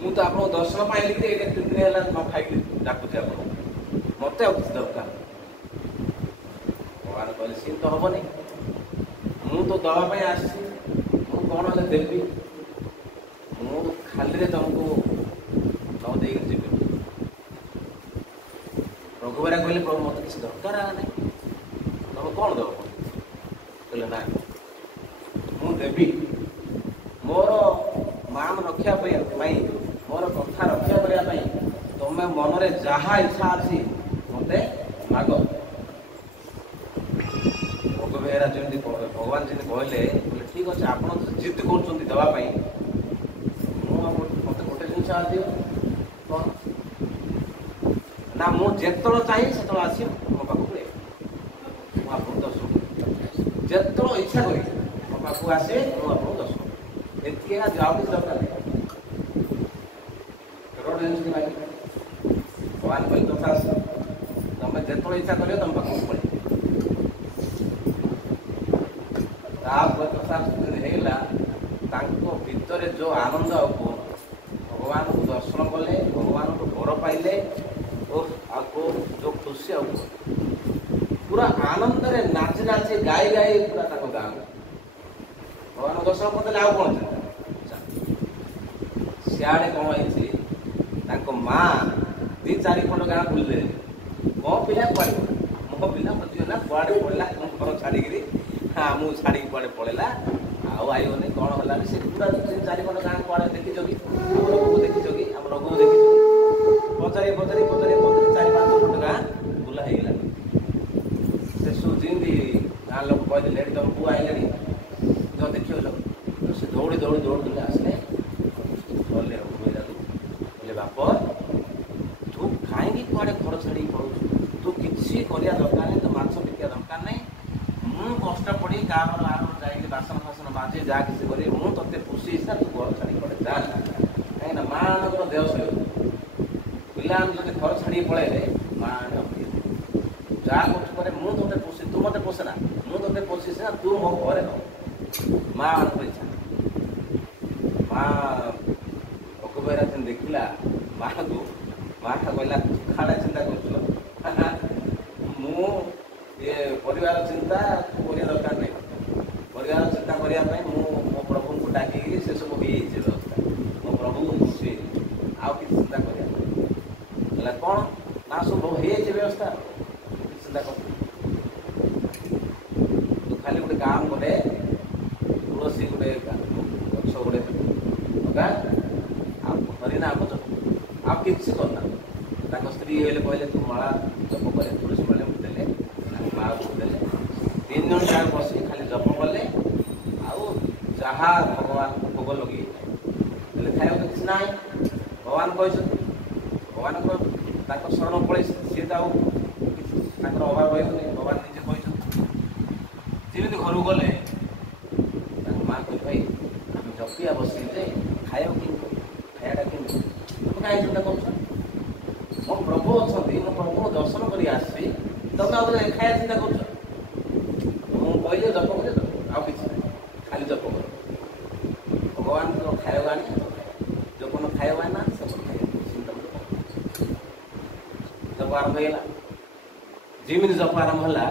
ମୁଁ ତ ଆପଣଙ୍କୁ ଦର୍ଶନ ପାଇଲି କି ଏଇଟା 3 ଦିନ ହେଲା ନ ଖାଇକି ଡାକୁଛି ଆପଣଙ୍କୁ, ମତେ ଆଉ କିଛି ଦରକାର। ଭଗବାନ କହିଲେ, ସିଏ ତ ହବନି, ମୁଁ ତ ଦବା ପାଇଁ ଆସିଛି, ମୁଁ କ'ଣ ହେଲେ ଦେବି, ମୁଁ ଖାଲିରେ ତମକୁ ନ ଦେଇକି ଯିବି। ରଘୁ ବେହେରା କହିଲେ, ପ୍ରଭୁ ମତେ କିଛି ଦରକାର ନାହିଁ, ତମେ କ'ଣ ଦବ? କହିଲେ, ନା ମୁଁ ଦେବି, ମୋର ମାନ ରକ୍ଷା ପାଇଁ, ମୋର କଥା ରକ୍ଷା କରିବା ପାଇଁ ତମେ ମନରେ ଯାହା ଇଚ୍ଛା ଅଛି ମତେ ମାଗ। ରଘୁ ବେହେରା ଯେମିତି ଭଗବାନ ଯେମିତି କହିଲେ, ଠିକ ଅଛି, ଆପଣ ଜିଦ୍ କରୁଛନ୍ତି ଦେବା ପାଇଁ, ମତେ ଗୋଟେ ଜିନିଷ ଦିଅ। କ'ଣ ନା, ମୁଁ ଯେତେବେଳେ ଚାହିଁ ସେତେବେଳେ ଆସିବ ମୋ ପାଖକୁ, ମୁଁ ଆପଣଙ୍କୁ ଦର୍ଶନ ଯେତେବେଳେ ଇଚ୍ଛା କରି ମୋ ପାଖକୁ ଆସିବେ, ମୁଁ ଆପଣଙ୍କୁ ଦର୍ଶନ ଏତିକି ଆଉ କିଛି ଦରକାର ନାହିଁ। ଭଗବାନ କହିଲେ, ତଥା ତମେ ଯେତେବେଳେ ଇଚ୍ଛା କରିବ ତମ ପାଖକୁ ପଳେଇବ। ତାପରେ ତ ସାର୍ ହେଇଗଲା ତାଙ୍କ ଭିତରେ ଯେଉଁ ଆନନ୍ଦ ଆଉ କଣ, ଭଗବାନଙ୍କୁ ଦର୍ଶନ କଲେ, ଭଗବାନଙ୍କୁ ବର ପାଇଲେ, ଓ ଆଉ କୋଉ ଯେଉଁ ଖୁସି ଆଉ କଣ, ପୁରା ଆନନ୍ଦରେ ନାଚି ନାଚି ଗାଇ ଗାଇ ପୁରା ତାଙ୍କ ଗାଁ ଭଗବାନଙ୍କୁ ଦର୍ଶନ କରିଦେଲେ। ଆଉ କଣ ସିଆଡ଼େ କ'ଣ ହେଇଛି, ତାଙ୍କ ମା 2-4 ଖଣ୍ଡ ଗାଁ ବୁଲିଲେ, ମୋ ପିଲା କୁଆଡ଼େ, ମୋ ପିଲା ବୁଝିଗଲା କୁଆଡ଼େ ପଳେଇଲା, ଘର ଛାଡ଼ିକିରି ଆମକୁ ଛାଡ଼ିକି କୁଆଡ଼େ ପଳେଇଲା, ଆଉ ଆଇବନି କ'ଣ ହେଲା। ସେ ପୁରା 3-4 ଖଣ୍ଡ ଗାଁ କୁଆଡ଼େ ଦେଖିଛ କି, ଆମ ରଘୁକୁ ଦେଖିଛ କି, ଆମ ରଘୁକୁ ଦେଖିଛ କି, ପଚାରି 4-5 ଖଣ୍ଡ ଗାଁ ବୁଲା ହେଇଗଲା। ସେସବୁ ଯେମିତି ଗାଁ ଲୋକ କହିଲେ ଲେଡ଼ି ତମ ପୁଅ ଆଇଲେଣି ତ ଦେଖିବ, ସେ ଦୌଡ଼ି ଆସିଲେ, ଗଲେ ରଘୁକୁ କହିଲେ ବାପ ତୁ କାହିଁକି କୁଆଡ଼େ ଘର ଛାଡ଼ିକି ପଳଉଛୁ, ତୁ କିଛି କରିବା ଦରକାର ନାହିଁ, ତୁ ମାଛ ବିକିବା ଦରକାର ନାହିଁ, ମୁଁ କଷ୍ଟ ପଡ଼ି ଗାଁ ଯାଇକି ବାସନ ଫାସନ ମାଜି ଯାହା କିଛି କରିବି, ମୁଁ ତୋତେ ଖୁସି ହିସା ତୁ ଘର ଛାଡ଼ିକି ପଳେଇ ଯା। କାହିଁକିନା ମାଆଙ୍କର ଦେହ ସହିବ, ପିଲାମାନେ ଯଦି ଘର ଛାଡ଼ିକି ପଳେଇଲେ ମା ଯାହା କରୁଛୁ କରେ, ମୁଁ ତୋତେ ପୋଷି, ତୁ ମୋତେ ପୋଷେ ନା, ମୁଁ ତୋତେ ପୋଷିଛି ନା, ତୁ ମୋ ଘରେ ରହ। ମା ମାନଙ୍କର ଇଚ୍ଛା। ମା ଅକୁବେରା ଦେଖିଲା ମାଆକୁ, ମା କହିଲା ଖାଡ଼ା ଚିନ୍ତା କରୁଛ, ମୁଁ ପରିବାର ଚିନ୍ତା କରିବା ଦରକାର ନାହିଁ, ପରିବାର ଚିନ୍ତା କରିବା ପାଇଁ ମୁଁ ମୋ ପ୍ରଭୁଙ୍କୁ ଡାକିକିରି ସେସବୁ ହେଇଯାଇଛି ବ୍ୟବସ୍ଥା, ମୋ ପ୍ରଭୁଙ୍କୁ ଖୁସି ଆଉ କିଛି ଚିନ୍ତା କରିବା ହେଲା କ'ଣ ନା, ସବୁ ହେଇଯାଇଛି ବ୍ୟବସ୍ଥା, ଚିନ୍ତା କର। ତୁ ଖାଲି ଗୋଟେ କାମ କରେ, ତୁଳସୀ ଗୋଟେ ଗଛ ଗୋଟେ ଲଗା, ଆଉ ହରିନାମ ଜପ, ଆଉ କିଛି କରନା। ତାଙ୍କ ସ୍ତ୍ରୀ ହେଲେ କହିଲେ ତୁ ମାଳା ଜପ କରେ, ତୁଳସୀ ମାଳେ ଦେଲେ, ମା ଦେଲେ, 3 ଜଣ ଯାକ ବସିକି ଖାଲି ଜପ କଲେ, ଆଉ ଯାହା ଭଗବାନଙ୍କୁ ଭୋଗ ଲଗେଇ ହେଲେ ଖାଇବାକୁ କିଛି ନାହିଁ। ଭଗବାନ କହିଛନ୍ତି, ଭଗବାନଙ୍କର ତାଙ୍କ ଶରଣ ପଳେଇ, ସିଏ ତ ଆଉ ତାଙ୍କର ଅଭାବ ରହିବନି, ଭଗବାନ ନିଜେ କହିଛନ୍ତି। ଯେମିତି ଘରକୁ ଗଲେ ତାଙ୍କ ମା କହିଲେ ଭାଇ ଆମେ ଜପିଆ ବସିକି ଯେ ଖାଇବାକୁ କେମିତି, ଖାଇବାଟା କେମିତି, ତମେ କାହିଁ ଚିନ୍ତା କରୁଛ, ମୋ ପ୍ରଭୁ ଅଛନ୍ତି, ମୋ ପ୍ରଭୁଙ୍କୁ ଦର୍ଶନ କରି ଆସିଛି, ତମେ ଆଉ ଖାଇବା ଚିନ୍ତା କରୁଛ, ମୁଁ କହିଲେ ଜପ କରେ, ଆଉ କିଛି ନାହିଁ, ଖାଲି ଜପ କର, ଭଗବାନଙ୍କର ଖାଇବା ଆଣି ଯୋଉନ ଖାଇବା ନା ସେପଟ ଖାଇବା ଜପ ଆରମ୍ଭ ହେଇଗଲା। ଯେମିତି ଜପ ଆରମ୍ଭ ହେଲା,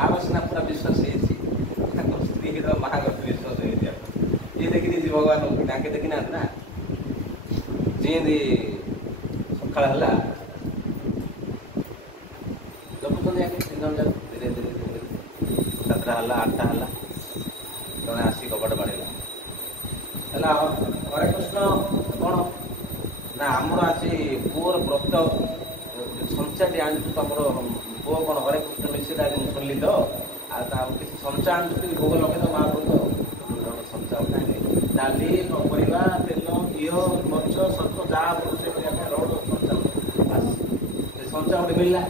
ଆର ସିନା ପୁରା ବିଶ୍ୱାସ ହେଇଛି, ତାଙ୍କ ସ୍ତ୍ରୀର ମାଆଙ୍କର ବିଶ୍ୱାସ ହେଇଛି, ଇଏ ଦେଖିଦେଇଛି ଭଗବାନ, ତାଙ୍କେ ଦେଖିନାହାନ୍ତି ନା। ଯେମିତି ସକାଳ ହେଲା ଜପୁଛନ୍ତି ଆଗେ 3 ଜଣ ଯାକ, ଧୀରେ ଧୀରେ 7ଟା ହେଲା, 8ଟା ହେଲା, ଜଣେ ଆସି କବାଟ ବାଡ଼େଇଲା, ହେଲା ହରେ କୃଷ୍ଣ, କ'ଣ ନା ଆମର ଆଜି ପୁଅର ବ୍ରତ ସଞ୍ଚାଟି ଆଣିଛୁ, ତମର ପୁଅ କ'ଣ ହରେ କୃଷ୍ଣ ମିଶିଲା ଆଜି ମୁଁ ଶୁଣିଲି ତ, ଆଉ ତା କିଛି ସଞ୍ଚା ଆଣିଛୁ, ଟିକେ ଭୋଗ ଲଗେଇ ତ ମା କହୁଛ, ସଞ୍ଚା କାହିଁକି ଡାଲି, ପରିବା, ତେଲ, ଘିଅ, ମରିଚ, ସର୍କ ଯାହା ରୋଷେଇ କରିବା ପାଇଁ ରଡ଼ ସଞ୍ଚା, ସେ ସଞ୍ଚା ଗୋଟେ ମିଳିଲା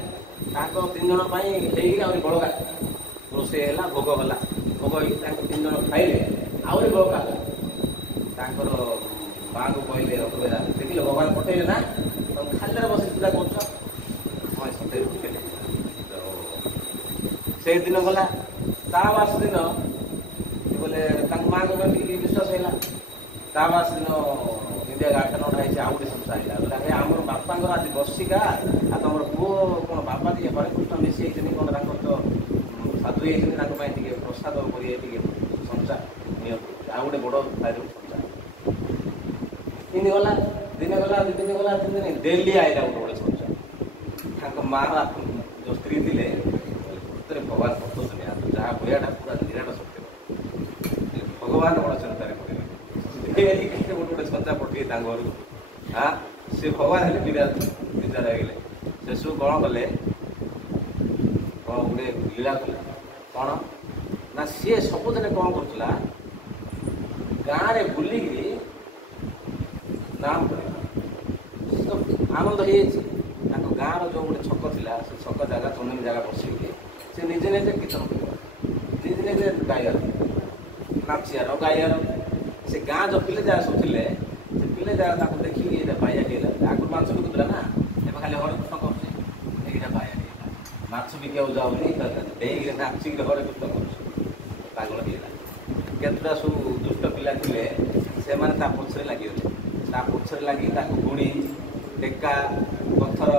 ତାଙ୍କ 3 ଜଣ ପାଇଁ ହେଇକି, ଆହୁରି ବଳକା ରୋଷେଇ ହେଲା, ଭୋଗ ହେଲା, ଭୋଗ ହେଇକି ତାଙ୍କ 3 ଜଣ ଖାଇଲେ, ଆହୁରି ବଳକା ହେଲା। ତାଙ୍କର ମାଆଙ୍କୁ କହିଲେ ରଘୁବେରା, ଦେଖିଲେ ଭଗବାନ ପଠେଇଲେ ନା, ତମେ ଖାଲିରେ ବସି ପୂଜା କରୁଛ, ହଁ ସତେଜ ପଠେଇଲେ। ସେଇ ଦିନ ଗଲା, ତା ବାସ ଦିନ ବୋଲେ ତାଙ୍କ ମାଆଙ୍କ ପାଇଁ ଟିକେ ବିଶ୍ୱାସ ହେଲା, ତା ବାସ ଦିନ ଇଣ୍ଡିଆ 8-9ଟା ହେଇଛି, ଆଉ ଗୋଟେ ସଂସ୍ଥା ହେଲା, ବୋଲେ ଆମର ବାପାଙ୍କର ଆଜି ବର୍ଷିକା, ଆଉ ତମର ପୁଅ କ'ଣ ବାପା ଟିକେ ହରେ କୃଷ୍ଣ ମିଶି ହେଇଛନ୍ତି, କ'ଣ ତାଙ୍କର ତ ସାଧୁ ହେଇଛନ୍ତି, ତାଙ୍କ ପାଇଁ ଟିକେ ପ୍ରସାଦ କରିବେ, ଟିକେ ସଞ୍ଚା ନିଅନ୍ତୁ, ଆଉ ଗୋଟେ ବଡ଼ ଖାଇଦେବୁ ସଞ୍ଚା। ଦିନ ଗଲା, 2 ଦିନ ଗଲା, 3 ଦିନ, ଡେଲି ଆଇଲା ଗୋଟେ ବଡ଼ ସଞ୍ଚା। ତାଙ୍କ ମା ଯେଉଁ ସ୍ତ୍ରୀ ଥିଲେ ଭଗବାନ ପଠଉଛନ୍ତି, ଯାହା କହିବାଟା ପୁରା ନିରାଟ ସତ୍ୟ, ଭଗବାନ ବଡ଼ ଚିନ୍ତାରେ କହିଲେ ଗୋଟେ ସଞ୍ଚା ପଠେଇ ତାଙ୍କ ଘରକୁ, ସେ ଭଗବାନ ହେଲେ ବିଚାର ହେଇଗଲେ। ସେସବୁ କ'ଣ କଲେ, କ'ଣ ଗୋଟେ ଲୀଳା କଲେ, କ'ଣ ନା ସିଏ ସବୁଦିନେ କ'ଣ କରୁଥିଲା, ଗାଁରେ ବୁଲିକି ନାମ କରିବା, ଆନନ୍ଦ ହେଇଯାଇଛି। ତାଙ୍କ ଗାଁର ଯେଉଁ ଗୋଟେ ଛକ ଥିଲା, ସେ ଛକ ଜାଗା ଚନ୍ଦନ ଜାଗା ବସିକି ସେ ନିଜେ ନିଜେ କୀର୍ତ୍ତନ କରିବ, ନିଜେ ନିଜେ ଗାଇବାର, ନାଚିବାର, ଗାଇବାର। ସେ ଗାଁ ଯେଉଁ ପିଲେ ଯାହା ସବୁ ଥିଲେ, ସେ ପିଲେ ଯାହା ତାକୁ ଦେଖିକି ଏଇଟା ବାଇଆ ହେଇଗଲା, ଆଗରୁ 5 ବିକୁଥିଲା ନା, ଏବେ ଖାଲି ହରେ କୃଷ୍ଣ କରୁଛି, ଏଇଟା ବାଇଆ ହେଇଗଲା। ମାଛ ବିକିବାକୁ ଯାଉନି ଡେଇଁକି ନାଚିକି ଘରେ କୃଷ୍ଣ କରୁଛି ପାଗଳ ହେଇଗଲା। କେତେଟା ସବୁ ଦୁଷ୍ଟ ପିଲା ଥିଲେ ସେମାନେ ତା ପଛରେ ଲାଗିଗଲେ। ତା ପଛରେ ଲାଗି ତାକୁ ଗୁଣି ଟେକା ପଥର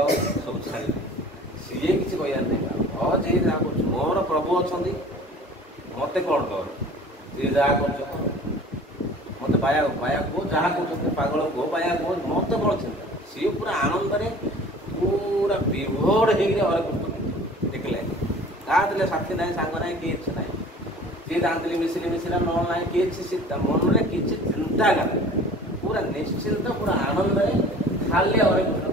ସବୁ ଛାଡ଼ିଲେ। ସିଏ କିଛି କହିବାର ନାହିଁ। ହଁ ଯିଏ ଯାହା କରୁଛି, ମୋର ପ୍ରଭୁ ଅଛନ୍ତି, ମୋତେ କ'ଣ ଡର? ଯିଏ ଯାହା କରୁଛ ମୋତେ ବାୟା କୁହ, ଯାହା କରୁଛନ୍ତି ପାଗଳ କୁହ, ବାୟା କୁହ, ମୋତେ କ'ଣ ଚିନ୍ତା? ସିଏ ପୁରା ଆନନ୍ଦରେ ପୁରା ବିଭୋର ହେଇକିରି ହରେ କୃଷ୍ଣ ଦେଖିଲେ। କାହା ଥିଲେ ସାଥୀ ନାହିଁ, ସାଙ୍ଗ ନାହିଁ, କିଛି ନାହିଁ। ଯିଏ ଜାଣିଥିଲି ମିଶିଲା ନ ନାହିଁ କିଛି, ସେ ତା ମନରେ କିଛି ଚିନ୍ତା କରେ, ପୁରା ନିଶ୍ଚିନ୍ତ, ପୁରା ଆନନ୍ଦରେ ଖାଲି ହରେ କୃଷ୍ଣ।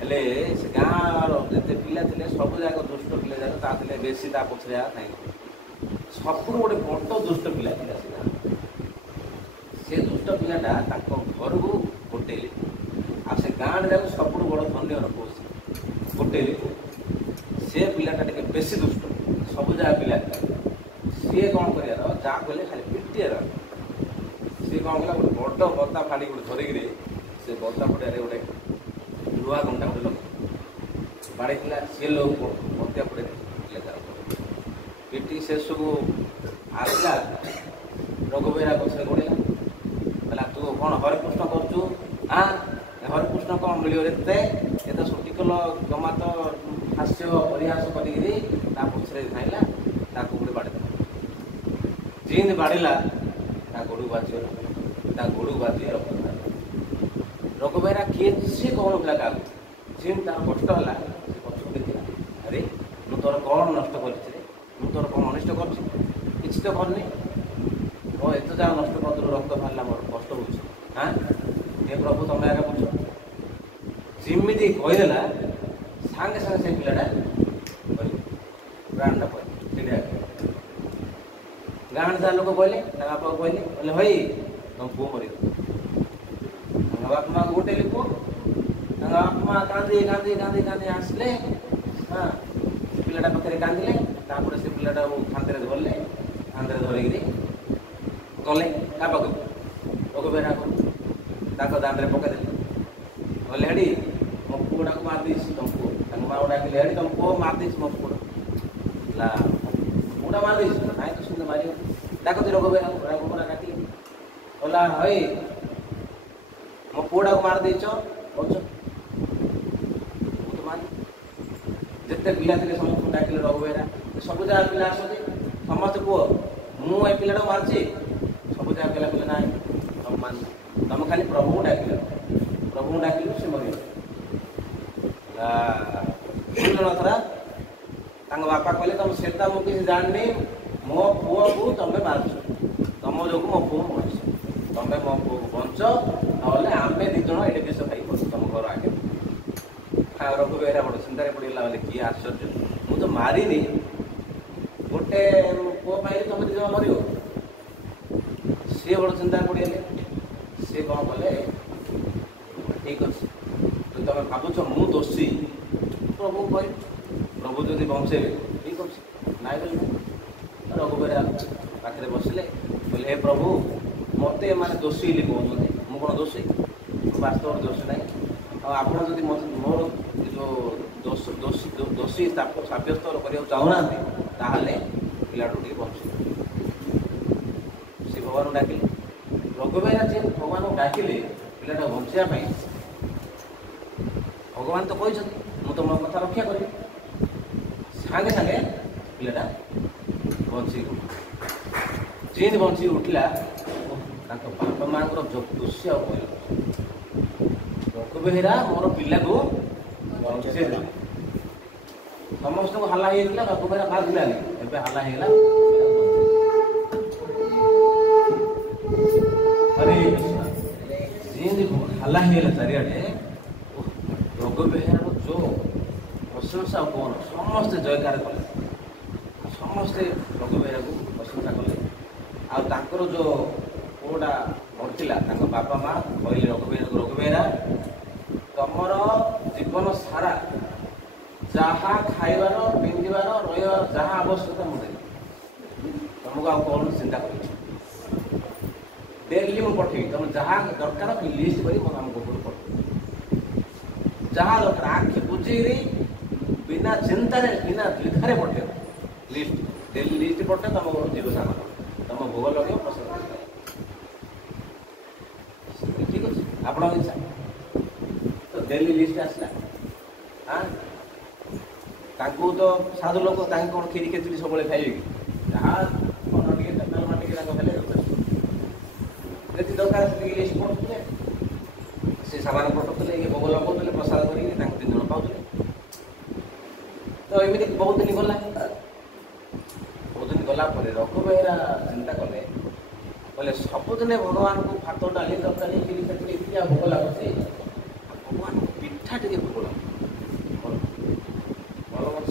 ହେଲେ ସେ ଗାଁର ଯେତେ ପିଲା ଥିଲେ ସବୁ ଯାକ ଦୁଷ୍ଟ ପିଲା ଯାକ ତା ଥିଲେ ବେଶୀ ତା ପଛରେ ନାହିଁ। ସବୁଠୁ ଗୋଟେ ବଡ଼ ଦୁଷ୍ଟ ପିଲା ଥିଲା ସେ ଗାଁ। ସେ ଦୁଷ୍ଟ ପିଲାଟା ତାଙ୍କ ଘରକୁ ଗୋଟେଇଲେ। ଆଉ ସେ ଗାଁରେ ଯାକ ସବୁଠୁ ବଡ଼ ଧନ୍ୟ ଲୋକ ଗୋଟେଇଲେ। ସେ ପିଲାଟା ଟିକେ ବେଶୀ ଦୁଷ୍ଟ, ସବୁ ଯାହା ପିଲା ସିଏ କ'ଣ କରିବାର, ଯାହା କହିଲେ ଖାଲି ପିଟିବାର। ସିଏ କ'ଣ କଲା, ଗୋଟେ ବଡ଼ ବତା ଫାଡ଼ି ଗୋଟେ ଧରିକିରି ସେ ବତା ଫଡ଼ିଆରେ ଗୋଟେ ଲୁହା କଣ୍ଟା ଗୋଟେ ଲୋକ ବାଡ଼େଇଥିଲା। ସିଏ ଲୋକ ହତ୍ୟା ପଡ଼େ ପିଟି ଶେଷକୁ ଆସିଲା। ରଘୁବୀରା ପଛରେ ଗୋଡ଼ିଲା, କହିଲା ତୁ କ'ଣ ହରେକୃଷ୍ଣ କରୁଛୁ? ହରେକୃଷ୍ଣ କ'ଣ ମିଳିବ ଏତେ ସୁଟି କଲ ଜମା ତ ହାସ୍ୟ ପରିହାସ କରିକିରି ତା ପଛରେ ଖାଇଲା। ତାକୁ ଗୋଟେ ବାଡ଼େଇଦେଲା। ଯେମିତି ବାଡ଼ିଲା ତା ଗୋଡ଼କୁ ବାଜିଗଲା। ତା ଗୋଡ଼କୁ ବାଜି ରଘୁବୀରା କିଛି କହୁନଥିଲା କାହାକୁ। ଯେମିତି ତାର କଷ୍ଟ ହେଲା ସେ ପଛକୁ ଦେଖିଲା, ଆରେ ମୁଁ ତୋର କ'ଣ ନଷ୍ଟ କରିଛି ରେ? ମୁଁ ତୋର କ'ଣ ଅନିଷ୍ଟ କରିଛି? କିଛି ତ କରିନି। ମୋ ଏତେ ଯାହା ନଷ୍ଟ କରିଦେଲୁ, ରକ୍ତ ବାହାରିଲା, ମୋର କଷ୍ଟ ହେଉଛି। ହେ ପ୍ରଭୁ ତମେ ଆଗେ ବୁଝ। ଯେମିତି କହିଦେଲା ସାଙ୍ଗେ ସାଙ୍ଗେ ସେ ପିଲାଟା ପ୍ରାଣଟା ପଡ଼ିଲା ସେଠି। ଗାଁରେ ଯାହା ଲୋକ କହିଲେ, ତା ବାପାକୁ କହିଲେ ଭାଇ ତମ ପୁଅ ମରିବ। ତାଙ୍କ ବାପା ମାଆକୁ ଗୋଟେ ପୁଅ, ତାଙ୍କ ବାପା ମା କାନ୍ଦି ଆସିଲେ। ସେ ପିଲାଟା ପାଖରେ କାନ୍ଦିଲେ। ତାପରେ ସେ ପିଲାଟାକୁ କାନ୍ଧରେ ଧରିଲେ। କାନ୍ଧରେ ଧରିକିରି ଗଲେ ତା ପାଖକୁ, ରଘୁବୀରାକୁ ତାଙ୍କ ଦାଣ୍ଡରେ ପକାଇଦେଲେ। କହିଲେ ହେଡ଼ି ମୋ ପୁଅଟାକୁ ମାରିଦେଇଛି ତମ ପୁଅ। ତାଙ୍କ ମାଆକୁ ଡାକିଲେ, ହେଡ଼ି ତମ ପୁଅ ମାରିଦେଇଛି ମୋ ପୁଅ। ହେଲା ପୁଅଟା ମାରିଦେଇଛି? ନାଇଁ ତ ସୁନ୍ଦର ମାରିବ। ଡାକନ୍ତି ରଘୁବୀରା ଡାକିଲେ, କହିଲା ହଇ ମୋ ପୁଅଟାକୁ ମାରିଦେଇଛ କହୁଛ? ମୁଁ ତ ମାରି ଯେତେ ପିଲା ଥିଲେ ସମସ୍ତଙ୍କୁ ଡାକିଲେ ରଘୁବୀରା। ସବୁ ଯାହା ପିଲା ଆସନ୍ତି ସମସ୍ତେ କୁହ ମୁଁ ଏ ପିଲାଟାକୁ ମାରିଛି। ସବୁ ଯାହା ପିଲା କହିଲେ ନାହିଁ ତମେ ମାନ, ତମେ ଖାଲି ପ୍ରଭୁଙ୍କୁ ଡାକିଲ, ପ୍ରଭୁଙ୍କୁ ଡାକିଲୁ ସେ ମରିବ। ନଥରା ତାଙ୍କ ବାପା କହିଲେ ତମେ ସେଟା ମୁଁ କିଛି ଜାଣିନି, ମୋ ପୁଅକୁ ତମେ ମାରୁଛ, ତମ ଯୋଗୁଁ ମୋ ପୁଅ ମରିଛି। ତମେ ମୋ ପୁଅକୁ ବଞ୍ଚ, ନହେଲେ ଆମେ ଦି ଜଣ ଏଠି ବିଷ ଖାଇ ବସୁ ତମ ଘର ଆଗେ। ରଘୁବୀରା ବଡ଼ ଚିନ୍ତାରେ ପଡ଼ିଗଲା। ବୋଲେ କିଏ ଆଶ୍ଚର୍ଯ୍ୟ, ମୁଁ ତ ମାରିନି, ଗୋଟେ ପୁଅ ପାଇଁ ତମେ ଦି ଜଣ ମରିବ। ସିଏ ବଡ଼ ଚିନ୍ତାରେ ପଡ଼ିଗଲେ। ସିଏ କ'ଣ କଲେ, ଠିକ୍ ଅଛି ଯଦି ତମେ ଭାବୁଛ ମୁଁ ଦୋଷୀ, ପ୍ରଭୁକୁ କହିବି, ପ୍ରଭୁ ଯଦି ବଞ୍ଚେଇବେ ଠିକ୍ ଅଛି, ନାଇଁ ବୋଲି ନାହିଁ। ରଘୁବୀରା ପାଖରେ ବସିଲେ, କହିଲେ ହେ ପ୍ରଭୁ ମୋତେ ଏମାନେ ଦୋଷୀ ବୋଲି କହୁଛନ୍ତି, ମୁଁ କ'ଣ ଦୋଷୀ? ମୁଁ ବାସ୍ତବରେ ଦୋଷୀ ନାହିଁ। ଆଉ ଆପଣ ଯଦି ମୋର ଯେଉଁ ଦୋଷୀ ସାବ୍ୟସ୍ତ କରିବାକୁ ଚାହୁଁନାହାନ୍ତି, ତାହେଲେ ପିଲାଠୁ ଟିକେ ବଞ୍ଚୁ। ସେ ଭଗବାନଙ୍କୁ ଡାକିଲେ। ରଘୁବୀରା ଯେ ଭଗବାନଙ୍କୁ ଡାକିଲେ ପିଲାଟା ବଞ୍ଚିବା ପାଇଁ, ଭଗବାନ ତ କହିଛନ୍ତି ମୁଁ ତ ମୋ କଥା ରକ୍ଷା କରିବି। ସାଙ୍ଗେ ସାଙ୍ଗେ ପିଲାଟା ବଞ୍ଚିକି ଉଠିଲା। ଯେମିତି ବଞ୍ଚିକି ଉଠିଲା, ତାଙ୍କ ବାପା ମାଆଙ୍କର ଦୋଷୀ ଆଉ କହିଲେ, ରଘୁବୀରା ମୋର ପିଲାକୁ ବଞ୍ଚେଇ ଦେଲା। ସମସ୍ତଙ୍କୁ ହାଲା ହେଇଯାଇଥିଲା, ରଘୁବୀରା ଭାବିଲାନି, ଏବେ ହାଲା ହେଇଗଲା। ହରେ କୃଷ୍ଣ। ଯେମିତି ହାଲା ହେଇଗଲା ଚାରିଆଡ଼େ, ରଘୁବୀରାର ଯେଉଁ ପ୍ରଶଂସା ଆଉ କଣ, ସମସ୍ତେ ଜୟକାର କଲେ, ସମସ୍ତେ ରଘୁବୀରାକୁ ପ୍ରଶଂସା କଲେ। ଆଉ ତାଙ୍କର ଯେଉଁ ପୁଅଟା ମରିଥିଲା, ତାଙ୍କ ବାପା ମା କହିଲେ ରଘୁବୀରା ତମର ଜୀବନ ସାରା ଯାହା ଖାଇବାର, ପିନ୍ଧିବାର, ରହିବାର ଯାହା ଆବଶ୍ୟକତା ମୁଁ ଦେବି, ତମକୁ ଆଉ କ'ଣ ଚିନ୍ତା କରିବି। ଡେଲି ମୁଁ ପଠେଇବି, ତମେ ଯାହା ଦରକାର ଲିଷ୍ଟ କରି ମୋ ଆମ ଗୋପରୁ ପଠେଇବି। ଯାହା ଦରକାର ଆଖି ବୁଝିକିରି बिना चिंता बिना द्विधारे पठे लिस्ट डेली लिस्ट पठे तुम घर जीव सामान तुम भोग लगे प्रसाद ठीक अच्छे आप इच्छा तो डेली लिस्ट आसला हाँ तो साधु लोक कौन खीरी खेचुड़ी सब खाइबे कि जहाँ अन्न टे डालमा टे खाले जी दरकार से लिस्ट पठुले से सामान पठुले ये भोग लगाते प्रसाद करेंगे 3 जन पाते तो एमती बहुत दिन गला बहुत दिन गला रघुबेहरा चिंता कले बोले सबुदिने भगवान को भात डाली तरकारी खीरी खेचुड़ी भोग लगुचे भगवान को पिठा टे भोग लगे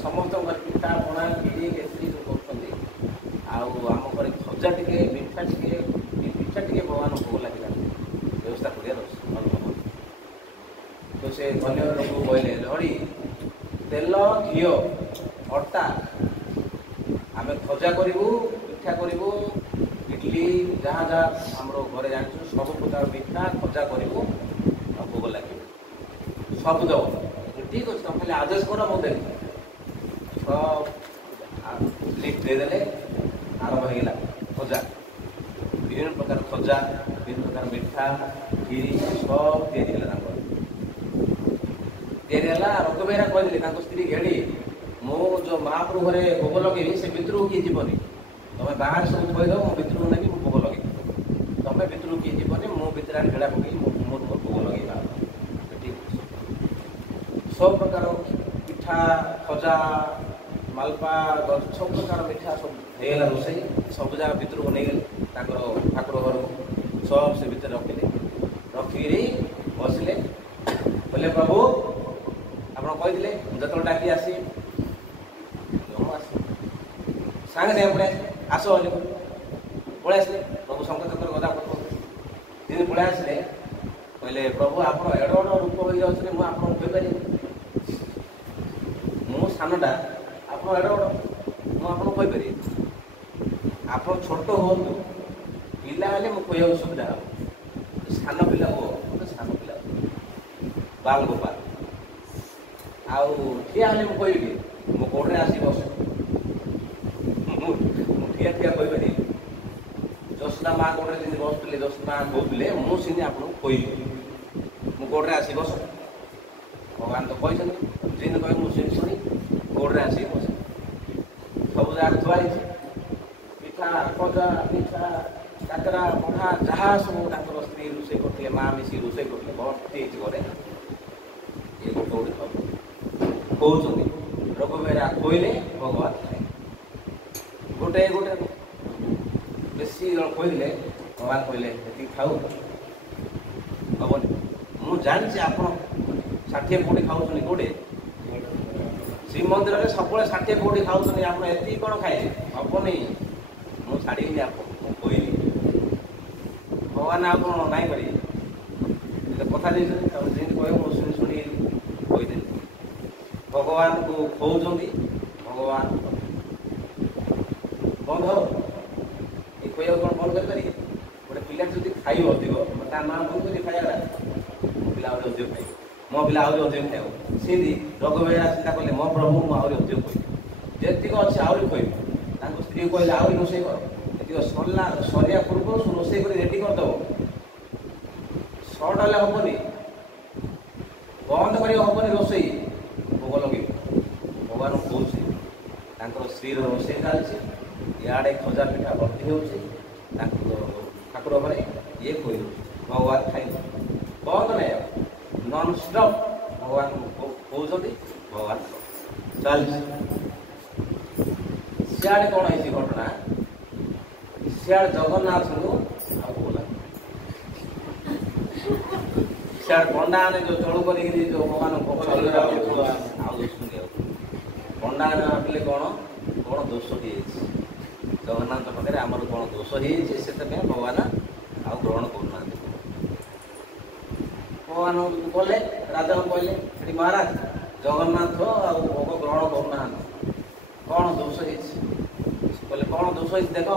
समस्त पिठा पणा खीरी खेचुड़ी जो कर आम घर खजा टे मिठा टे पिठा टे भगवान भोग लगे व्यवस्था कर तो से धन्य लोग कहले लड़ी तेल घी अटा आम खजा करूँ पिठा करूँ इडली जहाँ जहाँ आम घर जान सब प्रकार पिठा खजा करूँ भोग लगे सब दब ठीक अच्छे तुम खाली आदेश कर मुझे सब लिस्ट देदेले आरंभ होगा खजा विभिन्न प्रकार खजा विभिन्न प्रकार मिठा खीरी सब तैयारी रघुबेहरा कहते स्त्री घेड़ी मु जो महाप्रभु घरे भोग लगे से भितर किए जीवनी तुम्हें बाहर सब थोद मो भितर नेबी भोग लगे तुम्हें भितर किए जीवनी मो भितर घेड़ा पकई मोर भोग लगे सब प्रकार पिठा खजा मालपा सब प्रकार मिठा सब होगा रोसे सब जगह भितर को नहीं गले ठाकुर घर सब से भितर रखिले रखिकी बसले बोले प्रभु आप कहते जो डाकी आसी सागे सागे पड़े आस पलि आसले प्रभु शंकर चक्र गदा दिन पलि आसले कहले प्रभु आप एड बड़ रूप हो जाऊँ मुझे कहीपर मो सानटा आप एड बड़ मुझे आप छोट हूँ पिला मुझे सुविधा हम सान पिला हो सान पिला बाल गोपाल आउ ठिया मुझे कहि मो कोड़े आस बस ठिया ठिया कहीपर जसना माँ कोड़े जमी बसुले जसना कहते मुझे आपको कहि मो कोड़े आस बस भगवान तो कहते जिन कह मुझे शुणी कोड़े आस बस सब जगह थुआई पिठा खजा मिठा काकरा पढ़ा जहाँ सब स्त्री रोसे करते माँ मिसी रोसे करते भर्ती घरे ये गोटे गोटे कहते रघुबेहरा कहले भगवान खाए गोटे गोटे बेसी जन कहले भगवान कहले ये खाऊ हेनी मुझे जानी आप 60 कोटी खाऊँ कौटे श्रीमंदिर में सब 60 कोटी खाऊँ आप ये कौन खाए हेनी मुझे छाड़ी आप कहली भगवान आप नाई करेंगे कथा जमी कह शुणी शुणी कहीदेली भगवान को खोज भगवान बंद हो ये कह कौन बंद करें गोटे पिला जब खाइब अधिक ता माँ बंद कर खाया पिला अधिक खाइब मो पिला अधिक खाइब सेमती रघुबेहरा चिंता कले मो प्रभु मुझे अधिक कह जी अच्छे आहरी कह स्त्री कहले आहरी रोसे कर सरला सरिया पूर्व रोसे कर रेडी करदेव सर्ट हेल्ले हेनी बंद कर हेनी रोसे भोग लगे भगवान कौन स्त्री रोसे चलती इे खजा पिठा भर्ती हो ठाकुर घरे ये कह भगवान खाई बंद नहीं नन स्टप भगवान कहते भगवान चलती सियाड़े कौन है घटना सियाड़ जगन्नाथ को बोला सियाड़ पंडा ने जो चलू कर जो भगवान पंडा ने भाविले कौन कौन दोष हो जगन्नाथ पाखे आमर कौन दोष हो भगवान आ ग्रहण करना भगवान गले राजा को कहले महाराज जगन्नाथ भोग ग्रहण करना कौन दोष कहले कौन दोष देख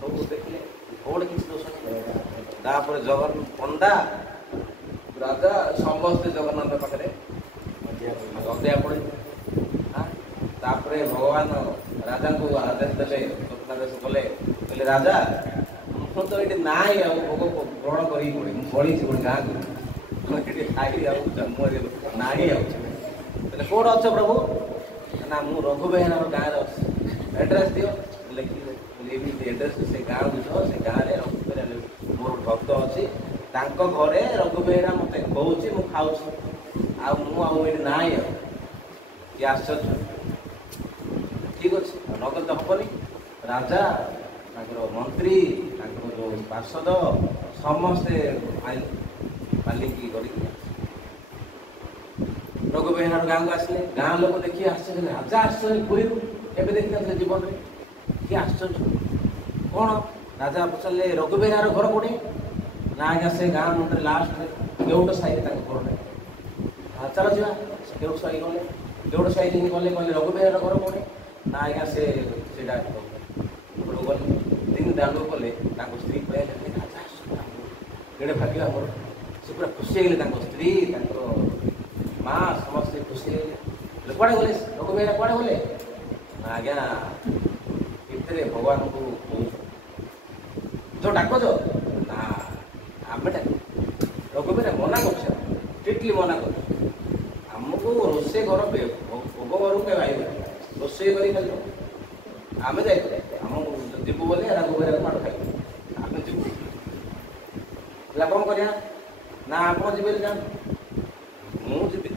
सब देखिले कौन किसी दोष नहीं जगन पंडा राजा समस्ते जगन्नाथ पाखे अध्याय पड़े ତାପରେ ଭଗବାନ ରାଜାଙ୍କୁ ଆଦେଶ ଦେଲେ, ସ୍ୱପ୍ନାଦେଶ କଲେ, କହିଲେ ରାଜା ମୁଁ ତ ଏଠି ନାହିଁ ଆଉ ଭୋଗ ଗ୍ରହଣ କରିକି ପଡ଼େ, ମୁଁ ପଳେଇଛି ଗୋଟେ ଗାଁକୁ, ଏଠି ଖାଇ ଆଉ ମୁଁ ନାହିଁ ଆଉ। କହିଲେ କୋଉଠି ଅଛ ପ୍ରଭୁ? ନା ମୁଁ ରଘୁ ବେହେରାର ଗାଁରେ ଅଛି, ଆଡ୍ରେସ୍ ଦିଅ। ଲେଖିଲେ ଏମିତି ଆଡ୍ରେସ୍, ସେ ଗାଁକୁ ଯିବ, ସେ ଗାଁରେ ରଘୁ ବେହେରା ମୋର ଭକ୍ତ ଅଛି, ତାଙ୍କ ଘରେ ରଘୁ ବେହେରା ମୋତେ କହୁଛି, ମୁଁ ଖାଉଛି, ଆଉ ମୁଁ ଆଉ ଏଠି ନାହିଁ ଆଉ। କିଏ ଆଶ୍ଚର୍ଯ୍ୟ, ଠିକ୍ ଅଛି, ନଗଦ ତ ହବନି। ରାଜା, ତାଙ୍କର ମନ୍ତ୍ରୀ, ତାଙ୍କର ଯେଉଁ ପାର୍ଷଦ ସମସ୍ତେ ପାଲିଙ୍କି କରିକି ରଘୁ ବେହେରାର ଗାଁକୁ ଆସିଲେ। ଗାଁ ଲୋକ ଦେଖି ଆଶ୍ଚର୍ଯ୍ୟ, ରାଜା ଆଶ୍ଚର୍ଯ୍ୟ, ପୁରୀରୁ କେବେ ଦେଖିନଥିଲେ ଜୀବନରେ, କିଏ ଆଶ୍ଚର୍ଯ୍ୟ କ'ଣ? ରାଜା ପଚାରିଲେ ରଘୁ ବେହେରାର ଘର କୋଉଠି? ନା ଆଜ୍ଞା ସେ ଗାଁ ମୁଣ୍ଡରେ ଲାଷ୍ଟରେ କେଉଟ ସାହିରେ ତାଙ୍କ ଘରଟା। ଚାଲ ଯିବା। କେଉଟ ସାହି ଗଲେ, କେଉଟ ସାହି ଯେମିତି ଗଲେ, କହିଲେ ରଘୁ ବେହେରାର ଘର କୋଉଠି? ନା ଆଜ୍ଞା ସେଇଟା ଗଲେ, ଦିନ ଦାଣ୍ଡକୁ ଗଲେ, ତାଙ୍କ ସ୍ତ୍ରୀ ପଳେଇଲେ, ରାଜା ଆସୁଛନ୍ତି, କେଡ଼େ ଭାଗ୍ୟ ଆମର। ସେ ପୁରା ଖୁସି ହେଇଗଲେ, ତାଙ୍କ ସ୍ତ୍ରୀ, ତାଙ୍କର ମା ସମସ୍ତେ ଖୁସି ହେଇଗଲେ। କୁଆଡ଼େ ଗଲେ ରଘୁ ବେହେରା, କୁଆଡ଼େ ଗଲେ? ନା ଆଜ୍ଞା ଭିତରେ ଭଗବାନଙ୍କୁ କହୁଛୁ, ଯେଉଁ ଡାକଛ? ନା ଆମେ ଡାକ। ରଘୁ ବେହେରା ମନା କରୁଛ, ଷ୍ଟ୍ରିକ୍ଟଲି ମନା କରୁଛୁ, ଆମକୁ ରୋଷେଇ ଘର ଭୋଗ ଘରକୁ କେବେ ଆଇବ, ରୋଷେଇ କରି ଖାଲି ଆମେ ଯାଇଥିଲେ, ଆମକୁ ଯିବୁ ବୋଲି ରଘୁ ବେହେରାକୁ ମାଡ଼ ଖାଇବୁ, ଆମେ ଯିବୁ। ହେଲା କ'ଣ କରିବା? ନା ଆପଣ ଯିବେ, ଯାଆନ୍ତୁ, ମୁଁ ଯିବି।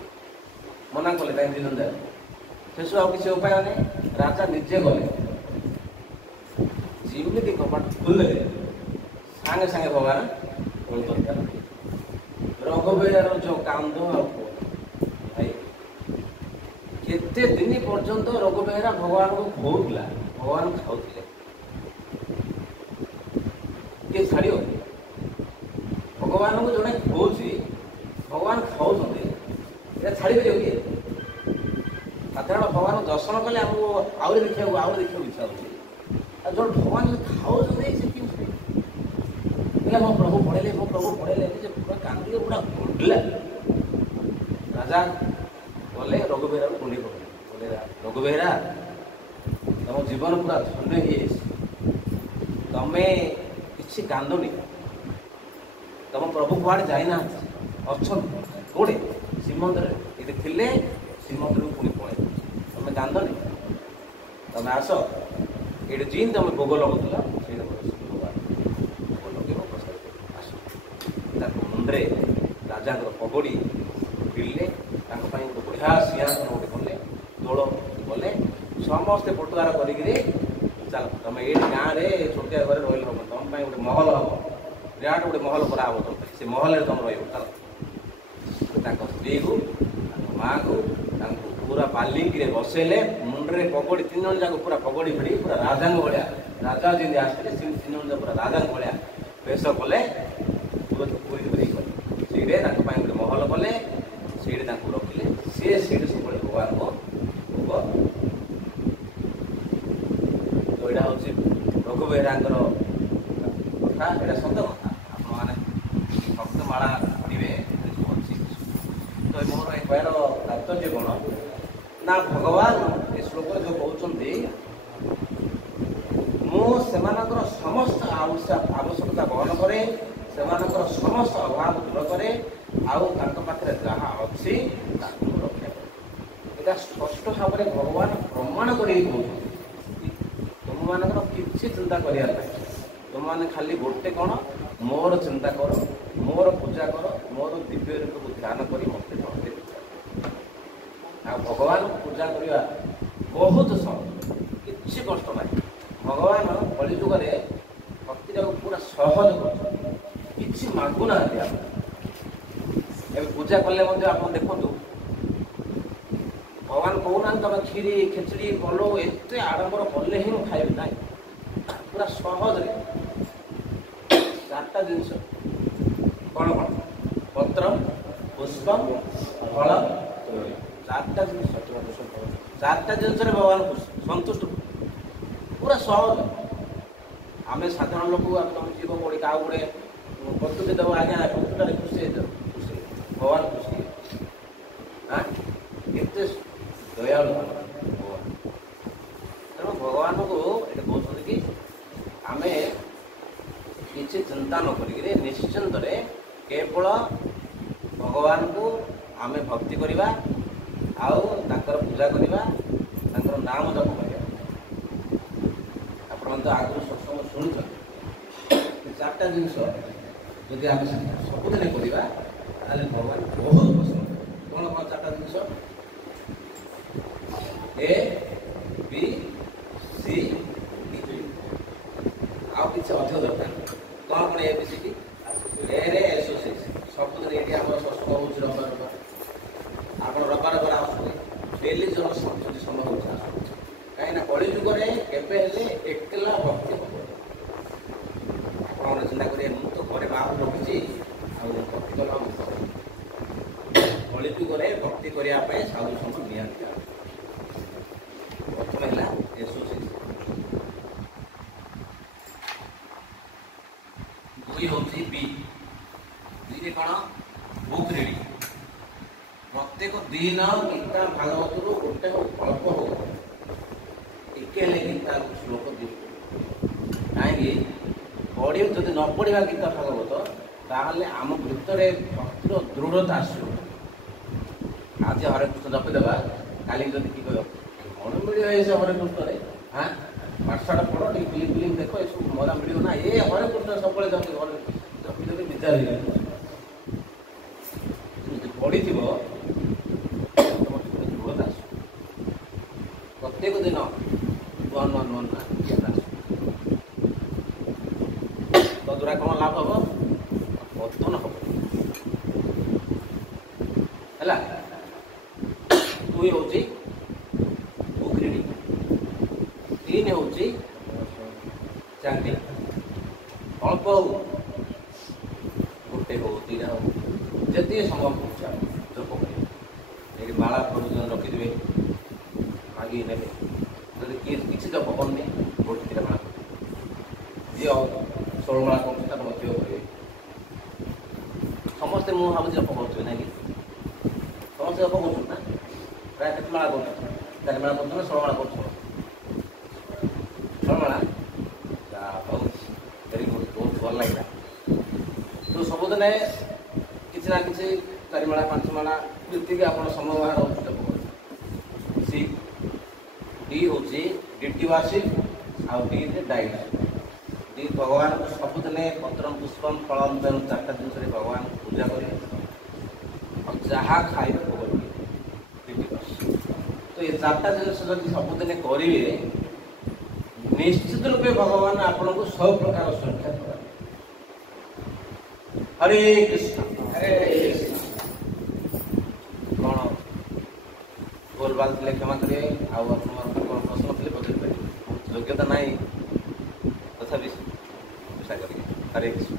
ମନା କଲେ ତାଙ୍କ ଦୁଇ ଜଣ ଯାକ। ଶେଷ ଆଉ କିଛି ଉପାୟ ନାହିଁ, ରାଜା ନିଜେ ଗଲେ। ଯେମିତି କବାଟ ଖୋଲିଲେ ସାଙ୍ଗେ ସାଙ୍ଗେ ଭଗବାନ ରଘୁ ବେହେରାର ଯେଉଁ କାନ୍ଦ ଆଉ ଭାଇ, କେତେ ଦିନ ପର୍ଯ୍ୟନ୍ତ ରଘୁ ବେହେରା ଭଗବାନଙ୍କୁ ଖୋଉଥିଲା, ଭଗବାନ ଖାଉଥିଲେ, କିଏ ଛାଡ଼ିବ? ଭଗବାନଙ୍କୁ ଜଣେ ଖୋଉଛି, ଭଗବାନ ଖାଉଛନ୍ତି, ଏଇଟା ଛାଡ଼ିପାରିବ କିଏ? ସାଧାରଣ ଭଗବାନ ଦର୍ଶନ କଲେ ଆମକୁ ଆହୁରି ଦେଖିବାକୁ ଇଚ୍ଛା ହେଉଛି, ଆଉ ଜଣେ ଭଗବାନ ଖାଉଛନ୍ତି ସେ କେମିତି? ହେଲେ ମୋ ପ୍ରଭୁ ପଳେଇଲେ, ମୋ ପ୍ରଭୁ ପଳେଇଲେ, ଯେ ପୁରା କାନ୍ଦିଲେ, ପୁରା ଗଡ଼ିଲା। ରାଜା ଗଲେ ରଘୁ ବେହେରାକୁ କୁଣ୍ଡେଇ ପକେଇଲେ, କହିଲେ ରଘୁ ବେହେରା ତମ ଜୀବନ ପୁରା ଧନ୍ୟ ହେଇଯାଇଛି, ତମେ କିଛି କାନ୍ଦୁନି, ତମ ପ୍ରଭୁ କୁଆଡ଼େ ଯାଇନାହାନ୍ତି, ଅଛନ୍ତି କୋଉଠି? ଶ୍ରୀମନ୍ଦିରରେ, ଏଠି ଥିଲେ, ଶ୍ରୀମନ୍ଦିରକୁ ପୁଣି ପଳେଇଲେ, ତମେ କାନ୍ଦନି, ତମେ ଆସ, ଏଠି ଯେମିତି ତମେ ଭୋଗ ଲଗାଉଥିଲ ସେଇଟା ଭୋଗ ଲଗେଇବ, ପ୍ରସାଦ ଆସ। ତାଙ୍କ ମୁଣ୍ଡରେ ରାଜାଙ୍କର ପଗଡ଼ି ଭିଡ଼ିଲେ, ତାଙ୍କ ପାଇଁ ଗୋଟେ ବଢ଼ିଆ ସିଂହାସନ ଗୋଟେ କଲେ, ଦୋଳ କଲେ, ସମସ୍ତେ ପଟୁଆର କରିକିରି ଚାଲ ତମେ ଏଇଠି ଗାଁରେ ଛୋଟିଆ ଘରେ ରହିଲେ ହେବ, ତମ ପାଇଁ ଗୋଟେ ମହଲ ହେବ, ବିରାଟ ଗୋଟେ ମହଲ କରାହେବ, ତମ ପାଇଁ ସେ ମହଲରେ ତମେ ରହିବ, ଚାଲ। ତାଙ୍କ ସ୍ତ୍ରୀକୁ, ତାଙ୍କ ମାଆକୁ, ତାଙ୍କୁ ପୁରା ପାଲିଙ୍କିରେ ବସେଇଲେ, ମୁଣ୍ଡରେ ପଗଡ଼ି, ତିନି ଜଣ ଯାକ ପୁରା ପଗଡ଼ି ଭିଡ଼ି, ପୁରା ରାଜାଙ୍କ ଭଳିଆ, ରାଜା ଯେମିତି ଆସିଥିଲେ ସେମିତି ତିନି ଜଣ ଯାକ ପୁରା ରାଜାଙ୍କ ଭଳିଆ ବେଶ କଲେ, ପୁରୀ ଧରିକି ଗଲେ। ସେଇଠି ତାଙ୍କ ପାଇଁ ଗୋଟେ ମହଲ କଲେ, ସେଇଠି ତାଙ୍କୁ ରଖିଲେ, ସିଏ ସେଇଠି ସବୁବେଳେ ଭଗବାନଙ୍କୁ ଭୋଗ। ତ ଏଇଟା ହେଉଛି ରଘୁ ବେହେରାଙ୍କର କଥା, ଏଇଟା ସତ କଥା, ଆପଣମାନେ ଭକ୍ତମାଳା ପଢ଼ିବେ ଅଛି। ତ ମୋର ଏ କହିବାର ତାତ୍ପର୍ଯ୍ୟ କ'ଣ ନା, ଭଗବାନ ଏ ଶ୍ଲୋକରେ ଯେଉଁ କହୁଛନ୍ତି, ମୁଁ ସେମାନଙ୍କର ସମସ୍ତ ଆବଶ୍ୟକତା ବହନ କରେ, ସେମାନଙ୍କର ସମସ୍ତ ଅଭାବ ଦୂର କରେ, ଆଉ ତାଙ୍କ ପାଖରେ ଯାହା ଅଛି ତାକୁ ରକ୍ଷା କରେ। ଏଇଟା ସ୍ପଷ୍ଟ ଭାବରେ ଭଗବାନ ପ୍ରମାଣ କରିକି କହୁଛନ୍ତି, ତୁମମାନଙ୍କର କିଛି ଚିନ୍ତା କରିବାର ନାହିଁ, ତୁମମାନେ ଖାଲି ଗୋଟେ କ'ଣ, ମୋର ଚିନ୍ତା କର, ମୋର ପୂଜା କର, ମୋର ଦିବ୍ୟ ରୂପକୁ ଧ୍ୟାନ କରି ମୋତେ ଜଣେ। ଆଉ ଭଗବାନଙ୍କୁ ପୂଜା କରିବା ବହୁତ ସହଜ, କିଛି କଷ୍ଟ ନାହିଁ। ଭଗବାନ କଳିଯୁଗରେ ଭକ୍ତିଟାକୁ ପୁରା ସହଜ କରୁଛନ୍ତି, କିଛି ମାଗୁନାହାନ୍ତି। ଆପଣ ଏବେ ପୂଜା କଲେ ମଧ୍ୟ ଆପଣ ଦେଖନ୍ତୁ, ଭଗବାନ କହୁନାହାନ୍ତି ତମେ କ୍ଷୀରି, ଖେଚୁଡ଼ି, ପଲଉ ଏତେ ଆଡ଼ମ୍ବର କଲେ ହିଁ ମୁଁ ଖାଇବି, ନାହିଁ, ପୁରା ସହଜରେ ଚାରିଟା ଜିନିଷ, କ'ଣ କ'ଣ? ପତ୍ର, ପୁଷ୍ପ, ଫଳ, ଚାରିଟା ଜିନିଷରେ ଭଗବାନ ସନ୍ତୁଷ୍ଟ, ପୁରା ସହଜ। ଆମେ ସାଧାରଣ ଲୋକ, ତମେ ଯିବ କୋଉଠି କାହା ଗୋଟେ ପ୍ରସ୍ତୁତି ଦେବ, ଆଜ୍ଞା ପ୍ରସ୍ତୁତରେ ଖୁସି ହେଇଯାଉ, ଖୁସି ଭଗବାନ ଖୁସି, ଏତେ ଦୟାଳୁ ଭଗବାନ। ଚିନ୍ता न करी निश्चिंत केवल भगवान को आमे भक्ति करवा आउ ताकर पूजा करवा ताकर नाम जप करवा। आपण तो आगु सत्संग शुणुच चार्टा जिनस जदि आम सबुदिन करवा ताले भगवान बहुत पसंद कौन कौन चार्टा जिनस ए बी सी डी आउ किसी अधिक दरकार कौन कौन A B C D A रे एसोसिएशन सबुदिन ये आम सत्संग हो रविवार रविवार आप रविवार रविवार आस डेली जो समय हो कहीं कली जुगे केवे एकला भक्ति आप चिंता करेंगे मुझे घरे बाहर रखी भक्ति कला कली जुगे भक्ति करने साधु संघ निहत प्रथम है एसोसिएशन दुई हूँ बी बी कौन बुक रीडिंग प्रत्येक दिन गीता भागवत गोटे अल्प हो टिके गीता श्लोक दी कहीं पढ़ी जब न पढ़ा गीता भागवत ताहले आम भितर भक्तिर दृढ़ता आस आज हरे कृष्ण जपिदेवा काली जब कि मन मिले से हरे कृष्ण हाँ पाठशाला पढ़ टी फिल्म फिल्म देख ये सब मजा मिल ना ये हरे कृष्ण सब जपि जपि विचार पढ़ी प्रत्येक दिन नुआ नुआ नुआ नुआ तो द्वारा कौन लाभ हम पतन हम है दुई हूँ बुक रीडिंग तीन हूँ चाकरी अल्प हो गोटे हो तीन हो जी संभव जप कर माला प्रवचन रखिदे मागे ने जब किसी जप करनी गोटे तीन माला जी 16 माला कर करेंगे समस्ते मुझे भाव जप कर ना कि समस्त जप कर ना प्राय केत माला कर 4 माला कर 16 माला कर 16 माला वेरी गुड बहुत भल लगे तो सबुदिन किसी ना किसी 4 माला 5 माला जी आप समय बाहर जप सी डी हूँ डिटी वार्षिक आउ डी डाइट डी भगवान को सबुदिन पत्र पुष्पम फलम तेम 4टा जिन भगवान को पूजा करेंगे और जहाँ खाइबे भोग तो ये 4टा जिन जब सबुदिन करेंगे निश्चित रूपे भगवान आपन को सब प्रकार सुरक्षा करेंगे। हरे कृष्ण हरे कृष्ण कौन गोलबाल थे क्षमा करेंगे आउ कौन प्रश्न थे पचार पारे योग्यता ना तथा हरे कृष्ण।